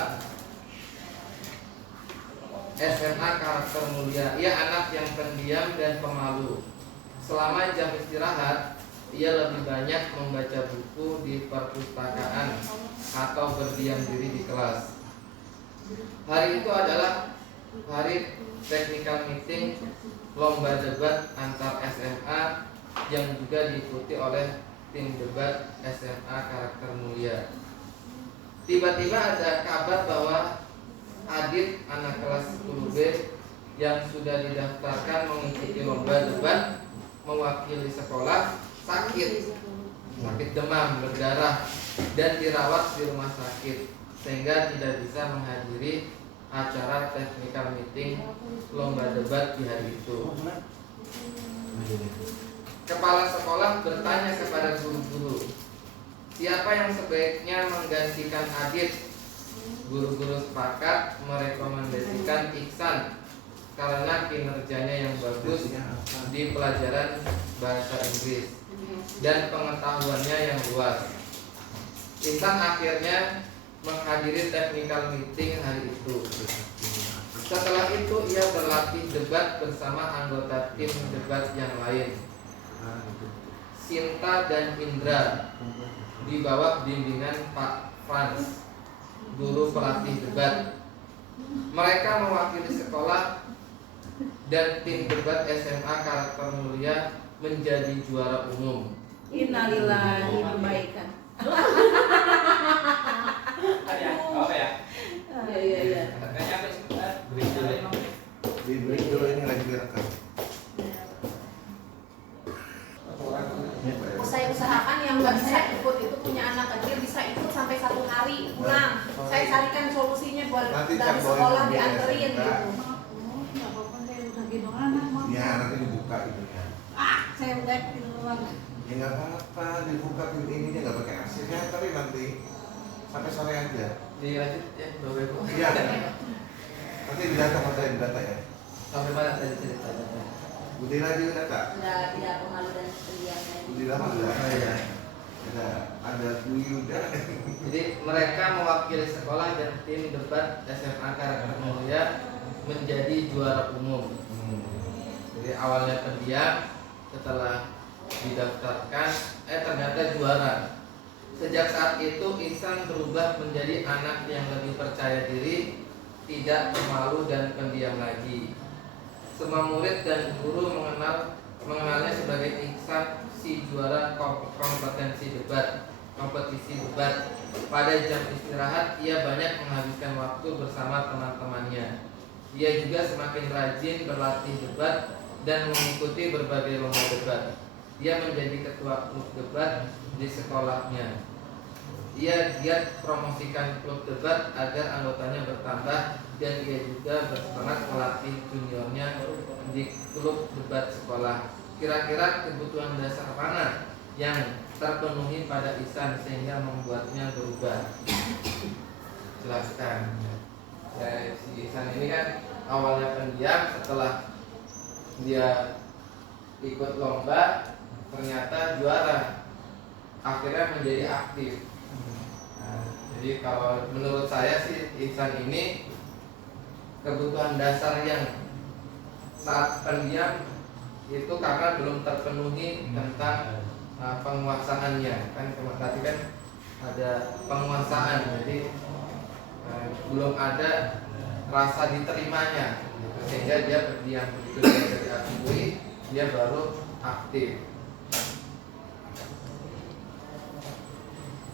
SMA karakter mulia. Ia anak yang pendiam dan pemalu. Selama jam istirahat, ia lebih banyak membaca buku di perpustakaan atau berdiam diri di kelas. Hari itu adalah hari technical meeting lomba debat antar SMA yang juga diikuti oleh tim debat SMA karakter mulia. Tiba-tiba ada kabar bahwa Adit, anak kelas 10B yang sudah didaftarkan mengikuti lomba debat mewakili sekolah sakit demam berdarah dan dirawat di rumah sakit sehingga tidak bisa menghadiri acara technical meeting lomba debat di hari itu. Kepala sekolah bertanya kepada guru-guru, siapa yang sebaiknya menggantikan Adit? Guru-guru sepakat merekomendasikan Ihsan karena kinerjanya yang bagus di pelajaran bahasa Inggris dan pengetahuannya yang luas. Ihsan akhirnya menghadiri technical meeting hari itu. Setelah itu ia berlatih debat bersama anggota tim debat yang lain, Sinta dan Indra, di bawah bimbingan Pak Frans, guru pelatih debat. Mereka mewakili sekolah dan tim debat SMA karakter mulia menjadi juara umum. Innalillahi kebaikan. Apa ya? Iya. Di break dulu ini lagi direkam. Saya usahakan yang nggak bisa ikut itu punya anak kecil bisa ikut sampai 1 hari pulang. Saya carikan solusinya buat Nanti dari Cak sekolah boleh dianterin biasa, gitu. Ya nanti dibuka itunya. Saya udah di luar. Ya nggak apa-apa dibuka pintu ininya nggak pakai AC-nya tapi nanti sampai sore aja. Dilanjut ya, Bapak Ibu. Iya. Nanti didata materi data ya. Sampai mana tadi ceritanya? Budira juga data. Sudah tidak pemalu dan pendiamnya. Budira mah ada. Oh, iya. Ada Buyuda. Jadi mereka mewakili sekolah dan tim debat SMA karakter mulia menjadi juara umum. Jadi awalnya pendiam, setelah didaftarkan, ternyata juara. Sejak saat itu Ihsan berubah menjadi anak yang lebih percaya diri, tidak pemalu dan pendiam lagi. Semua murid dan guru mengenalnya sebagai Ihsan si juara kompetisi debat. Pada jam istirahat ia banyak menghabiskan waktu bersama teman-temannya. Ia juga semakin rajin berlatih debat dan mengikuti berbagai lomba debat. Ia menjadi ketua klub debat di sekolahnya. Ia giat promosikan klub debat agar anggotanya bertambah dan ia juga bersemangat melatih juniornya di klub debat sekolah. Kira-kira kebutuhan dasar mana yang terpenuhi pada Ihsan sehingga membuatnya berubah? Jelaskan. Ya, si Ihsan ini kan awalnya pendiam, setelah dia ikut lomba ternyata juara, akhirnya menjadi aktif. Nah, jadi kalau menurut saya sih Ihsan ini kebutuhan dasar yang saat pendiam itu karena belum terpenuhi tentang penguasaannya. Kan tadi kan ada penguasaan, jadi belum ada rasa diterimanya, sehingga dia berdiam. Begitu dia diakui, dia baru aktif.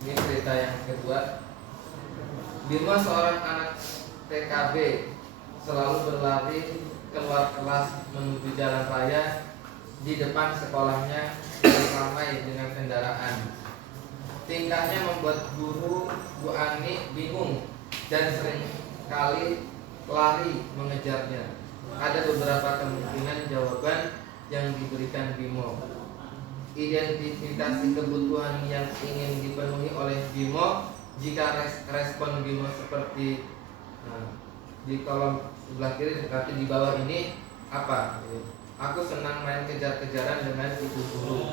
Ini cerita yang kedua. Bimo, seorang anak TKB, selalu berlari keluar kelas menuju jalan raya. Di depan sekolahnya ramai dengan kendaraan. Tingkahnya membuat guru Bu Ani bingung dan sering kali lari mengejarnya. Ada beberapa kemungkinan jawaban yang diberikan Bimo. Identifikasi kebutuhan yang ingin dipenuhi oleh Bimo. Jika respon Bimo seperti di kolom sebelah kiri, tapi di bawah ini apa? Aku senang main kejar-kejaran dengan ibu guru.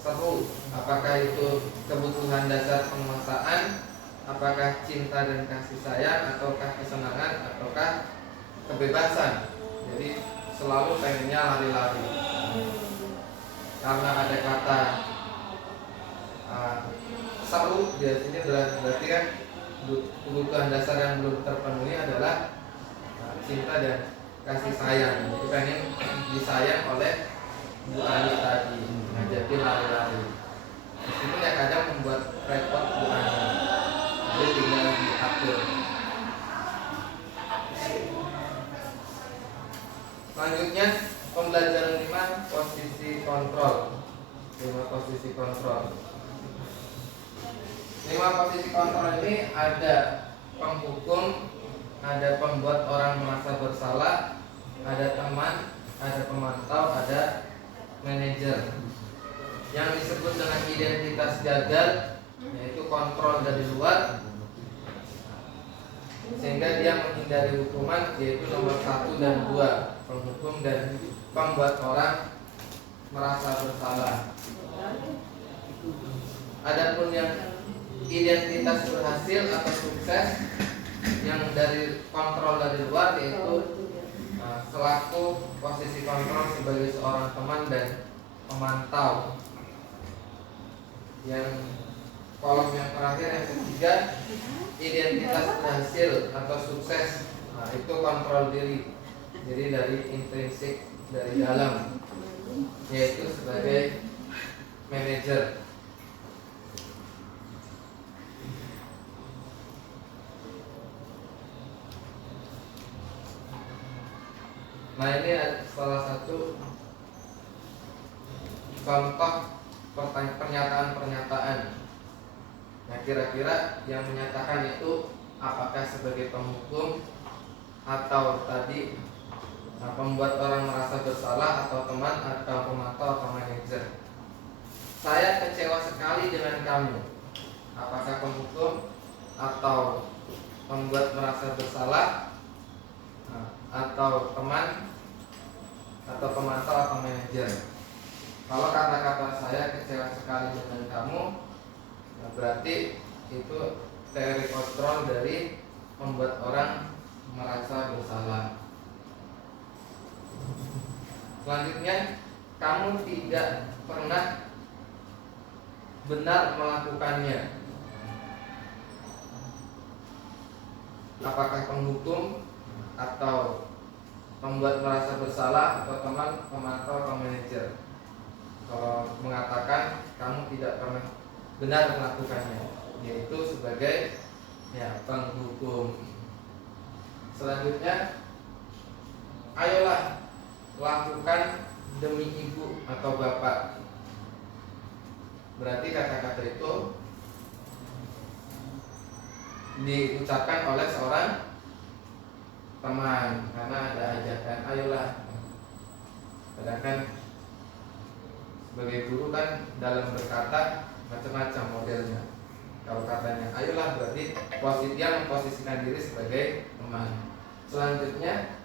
Seru. Apakah itu kebutuhan dasar penguasaan? Apakah cinta dan kasih sayang? Ataukah kesenangan? Ataukah kebebasan? Jadi selalu pengennya lari-lari. Karena ada kata seru, biasanya berarti kan kebutuhan dasar yang belum terpenuhi adalah cinta dan kasih sayang. Itu pengen disayang oleh Bu Ani tadi, ngajakin lari-lari. Meskipun ya kadang membuat repot Bu Ani, jadi tinggal diatur. Selanjutnya pembelajaran 5, posisi kontrol. 5 posisi kontrol. 5 posisi kontrol ini ada penghukum, ada pembuat orang merasa bersalah, ada teman, ada pemantau, ada manajer. Yang disebut dengan identitas gagal yaitu kontrol dari luar, sehingga dia menghindari hukuman, yaitu nomor 1 dan 2, penghukum dan pembuat orang merasa bersalah. Adapun yang identitas berhasil atau sukses, yang dari kontrol dari luar, yaitu selaku posisi kontrol sebagai seorang teman dan pemantau. Yang kolom yang terakhir, yang ketiga, identitas berhasil atau sukses, itu kontrol diri, jadi dari intrinsik, dari dalam, yaitu sebagai manajer. Nah, ini salah satu contoh pernyataan-pernyataan. Nah, kira-kira yang menyatakan itu apakah sebagai penghukum atau tadi membuat orang merasa bersalah, atau teman, atau pemantau, atau manajer. Saya kecewa sekali dengan kamu. Apakah penghukum atau membuat merasa bersalah, atau teman, atau pemantau, atau manajer? Kalau kata-kata saya kecewa sekali dengan kamu, berarti itu teori kontrol dari membuat orang merasa bersalah. Selanjutnya, kamu tidak pernah benar melakukannya. Apakah penghukum atau membuat merasa bersalah, atau teman, pemantau, atau manajer? Kalau mengatakan kamu tidak pernah benar melakukannya, yaitu sebagai penghukum. Selanjutnya, ayolah lakukan demi ibu atau bapak. Berarti kata-kata itu diucapkan oleh seorang teman, karena ada ajakan ayolah. Sedangkan sebagai guru kan dalam berkata macam-macam modelnya. Kalau katanya ayolah, berarti dia memposisikan diri sebagai teman. Selanjutnya,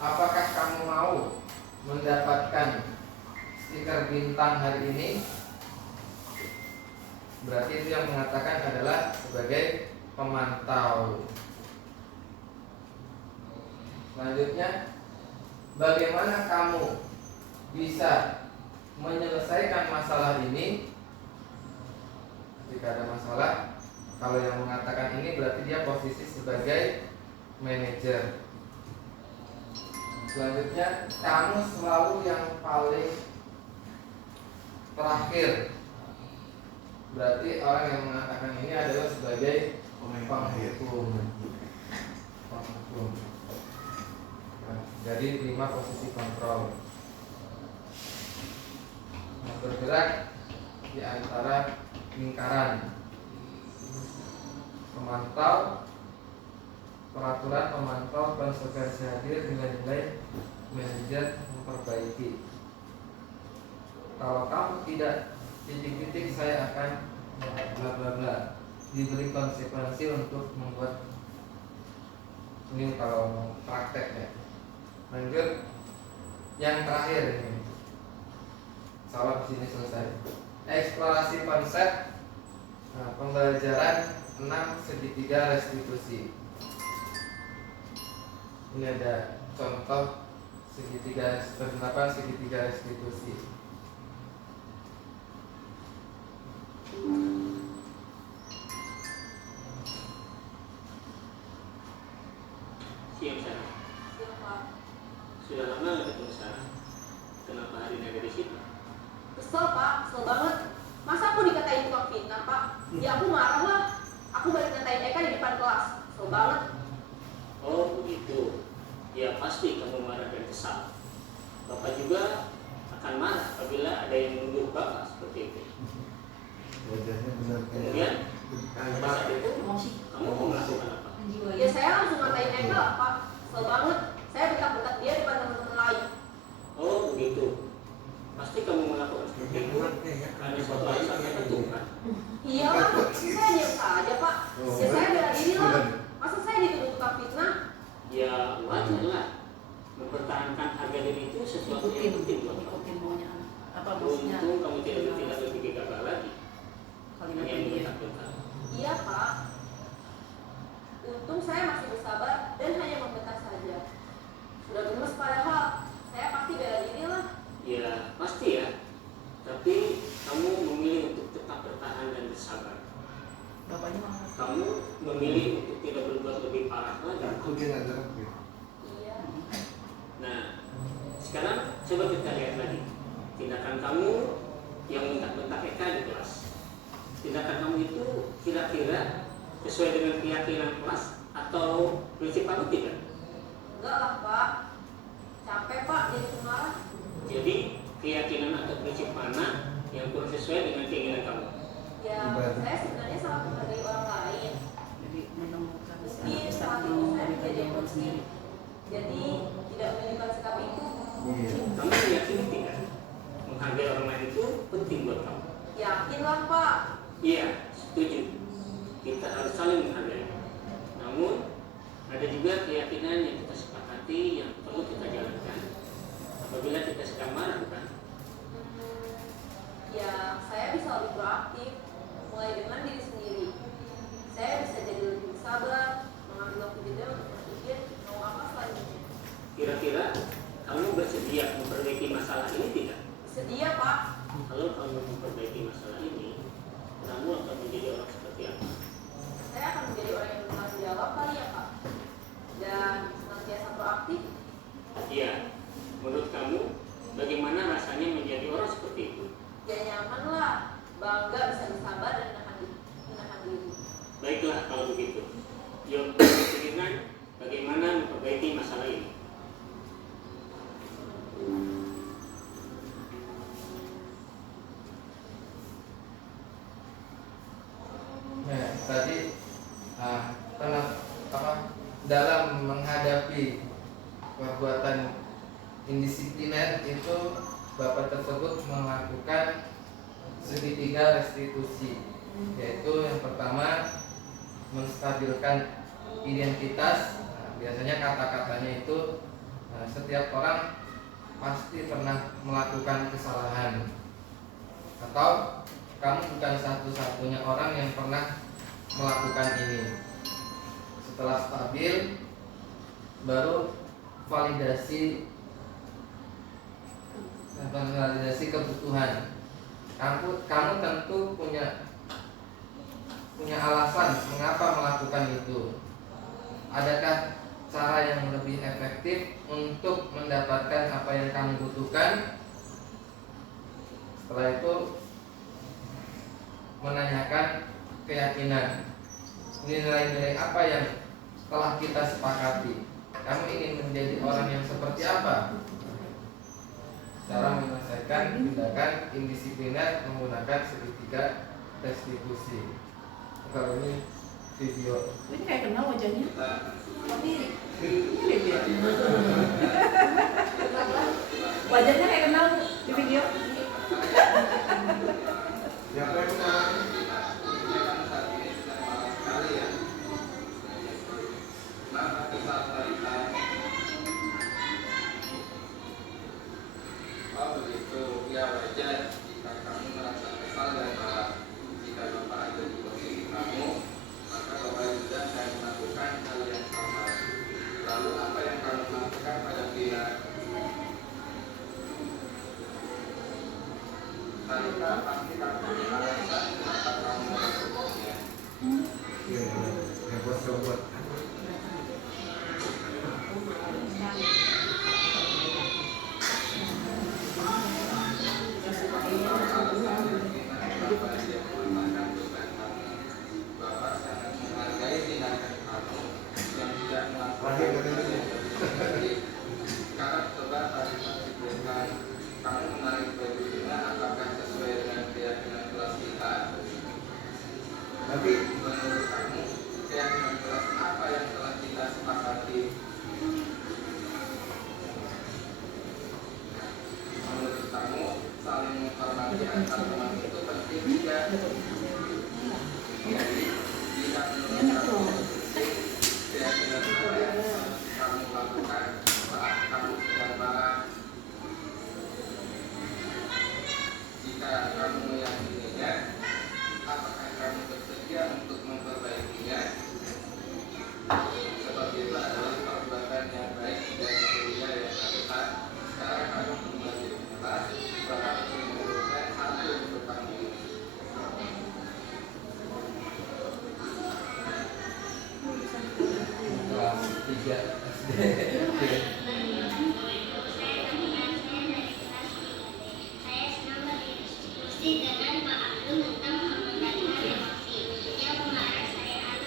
apakah kamu mau mendapatkan stiker bintang hari ini? Berarti itu yang mengatakan adalah sebagai pemantau. Selanjutnya, bagaimana kamu bisa menyelesaikan masalah ini? Jika ada masalah, kalau yang mengatakan ini berarti dia posisi sebagai manajer. Selanjutnya, kamu selalu yang paling terakhir. Berarti orang yang mengatakan ini adalah sebagai penghukum. Nah, jadi 5 posisi kontrol. Nah, bergerak di antara lingkaran pemantau, peraturan pemantau, konsekuensi hadir, nilai-nilai manajer memperbaiki. Kalau kamu tidak titik-titik, saya akan bla bla bla, diberi konsekuensi untuk membuat ini kalau praktek ya. Lanjut yang terakhir ini, salah di sini selesai. Eksplorasi konsep, pembelajaran 6 segitiga restitusi. Ini ada contoh penerapan segitiga restitusi. Siap sana. Siap, Pak. Sudah lama nggak ketemu sana? Kenapa hari ini ada di situ? Kesel, Pak. Kesel banget. Masa aku dikatain tukang fitnah, Pak? Ya aku marah lah. Aku balik ngatain Eka di depan kelas. Kesel banget. Oh begitu. Ya pasti kamu marah dan kesal. Bapak juga akan marah apabila ada yang menuduh Bapak seperti itu. Wajahnya benar Kemudian pada saat itu Emosi. kamu mau melakukan apa? Ya saya langsung ngatain Eka lah, Pak. Kesel banget. Saya bentak-bentak dia di depan teman-teman lain. Oh begitu. Pasti kamu melakukan seperti itu karena suatu alasan tertentu kan? Iya lah. Saya diam saja, Pak. Ya saya bela diri lah. Masa saya dituduh tukang fitnah? Ya wajar lah. Mempertahankan harga diri itu sesuatu yang penting buat kamu. Ikutin maunya anak. Apa maksudnya? Untung kamu tidak bertindak lebih gegabah lagi. Kalimatnya Hanya dia. membentak-bentak. Iya, Pak. Untung saya masih bersabar dan hanya membentak saja. Sudah gemes padahal. Saya pasti bela diri lah. Ya pasti ya. Tapi kamu memilih untuk tetap bertahan dan bersabar. Bapaknya marah. Kamu memilih untuk tidak berbuat lebih parah lagi. Aku dia nggak gerak ya. Iya. Nah, sekarang coba kita lihat lagi tindakan kamu yang bentak-bentak Eka di kelas. Tindakan kamu itu kira-kira sesuai dengan keyakinan kelas atau prinsip kamu tidak? Enggak lah, Pak. Capek, Pak, jadi pemarah. Jadi keyakinan atau prinsip mana yang kurang sesuai dengan keinginan kamu? Ya, saya sebenarnya sangat menghargai orang lain. Jadi menemukan Mungkin bisa saat itu mau saya memberikan menjadi jawaban emosi. sendiri. Jadi tidak menunjukkan sikap itu. Iya. Kamu meyakini tidak? Menghargai orang lain itu penting buat kamu. Yakin lah, Pak. Iya, setuju. Kita harus saling menghargai. Namun ada juga keyakinan yang kita sepakati yang perlu kita jalankan apabila kita sedang marah, bukan? Ya, saya bisa lebih proaktif, mulai dengan diri sendiri. Saya bisa jadi lebih sabar, mengambil waktu jeda untuk berpikir mau apa selanjutnya. Kira-kira kamu bersedia memperbaiki masalah ini tidak? Sedia, Pak. Kalau kamu memperbaiki masalah ini, kamu akan menjadi orang seperti apa? Saya akan menjadi orang yang bertanggung jawab kali ya, Pak. Dan senantiasa proaktif. Iya, menurut kamu bagaimana rasanya menjadi orang seperti itu? Ya nyaman lah, bangga bisa bersabar dan menahan diri. Baiklah kalau begitu. Yuk, kita pikirkan bagaimana memperbaiki masalah ini. Nah, tadi dalam menghadapi perbuatan indisipliner itu bapak tersebut melakukan segitiga restitusi, yaitu yang pertama menstabilkan identitas. Biasanya kata-katanya itu setiap orang pasti pernah melakukan kesalahan, atau kamu bukan satu-satunya orang yang pernah melakukan ini. Setelah stabil, baru validasi validasi kebutuhan. Kamu tentu punya alasan mengapa melakukan itu. Adakah cara yang lebih efektif untuk mendapatkan apa yang kamu butuhkan? Setelah itu menanyakan keyakinan, nilai-nilai apa yang telah kita sepakati. Kamu ingin menjadi orang yang seperti apa? Cara menyelesaikan tindakan indisipliner menggunakan segitiga restitusi. Kalau ini video. Ini kayak kenal wajahnya. Mirip. Mirip ya. Wajahnya kayak kenal di video. Siapa yang menang? Oh begitu, ya wajar jika kamu merasa kesal dan marah. Jika Bapak ada di posisi kamu, maka Bapak juga akan melakukan hal yang sama. Lalu apa yang kamu lakukan pada pihak? Talita pasti kamu alasan kenapa kamu melakukannya. Iya, yang buat. Bapak sangat menghargai tindakan kamu yang tidak Lahir melakukan. dari ini. Sekarang coba klarifikasikan, kamu menarik baju Vina apakah sesuai dengan keyakinan kelas kita? Nanti Menurut kamu, keyakinan kelas apa yang telah kita sepakati? Menurut kamu, saling menghormati antar teman itu penting tidak? Jadi, jika menurut kamu keyakinan apa yang harus kamu lakukan saat kamu sedang marah? Jika kamu meyakininya, apakah kamu bersedia untuk memperbaikinya? Seperti itu adalah perbuatan yang baik dan mulia yang harusnya. Sekarang kamu kembali ke kelas, Bapak ingin memberikan satu untuk kamu ini. Kelas 3 SD.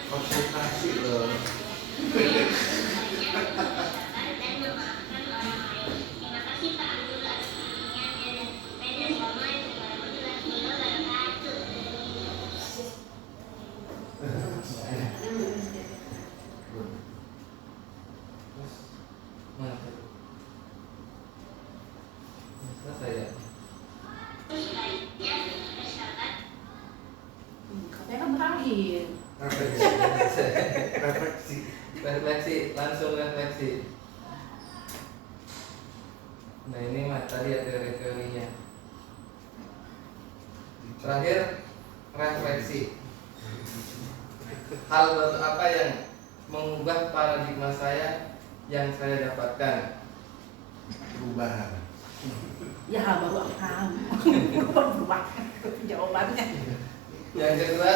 konsultasi loh. Selesai ya? Katanya kan terakhir. Refleksi. Refleksi, langsung refleksi. Nah ini mah tadi ya teori-teorinya. Terakhir refleksi. Hal baru apa yang mengubah paradigma saya yang saya dapatkan? Perubahan. Ya baru apa? Baru berubah jawabannya. Yang kedua,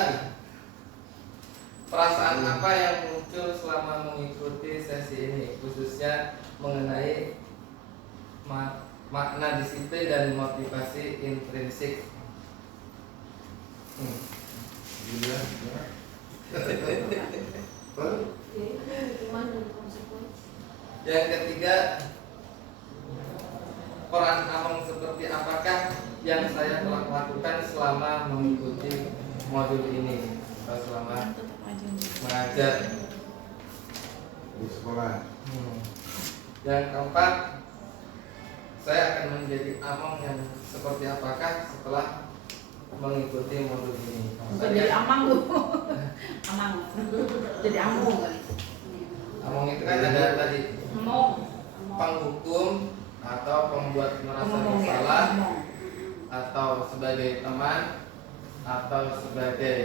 perasaan apa yang muncul selama mengikuti sesi ini, khususnya mengenai makna disiplin dan motivasi intrinsik. Gila. Yang ketiga, peran Among seperti apakah yang saya telah lakukan selama mengikuti modul ini atau selama Tetap aja. mengajar. Di sekolah. Yang keempat, saya akan menjadi Among yang seperti apakah setelah mengikuti modul ini. Bukan jadi amang lu. Amang. Jadi amung kali. Among itu kan ada tadi Among. penghukum atau pembuat merasa Ngomong ya. bersalah, Ngomong. atau sebagai teman, atau sebagai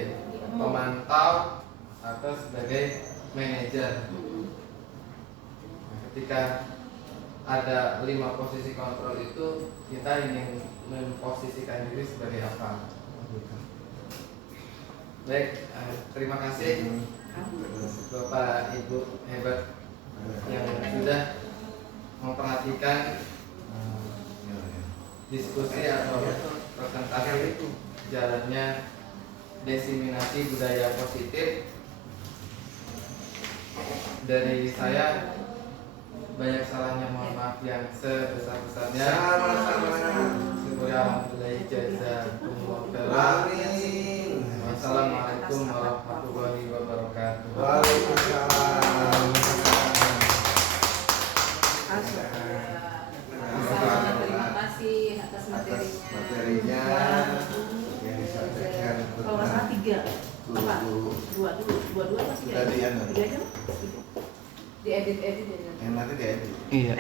pemantau, atau sebagai manajer. Nah, ketika ada 5 posisi kontrol itu kita ingin memposisikan diri sebagai apa. Baik, terima kasih Bapak Ibu hebat yang sudah memperhatikan diskusi atau presentasi jalannya diseminasi budaya positif. Dari saya banyak salahnya, mohon maaf yang sebesar-besarnya. Syukur alhamdulillah, jazakumullah khairan. Wassalamualaikum warahmatullahi wabarakatuh. Waalaikumsalam. Terima kasih atas materinya yang disampaikan. Kalau nggak salah 3. Apa? Guru. 2 masih Sudah di anu. 3 aja? Diedit. Yang nanti diedit. Iya.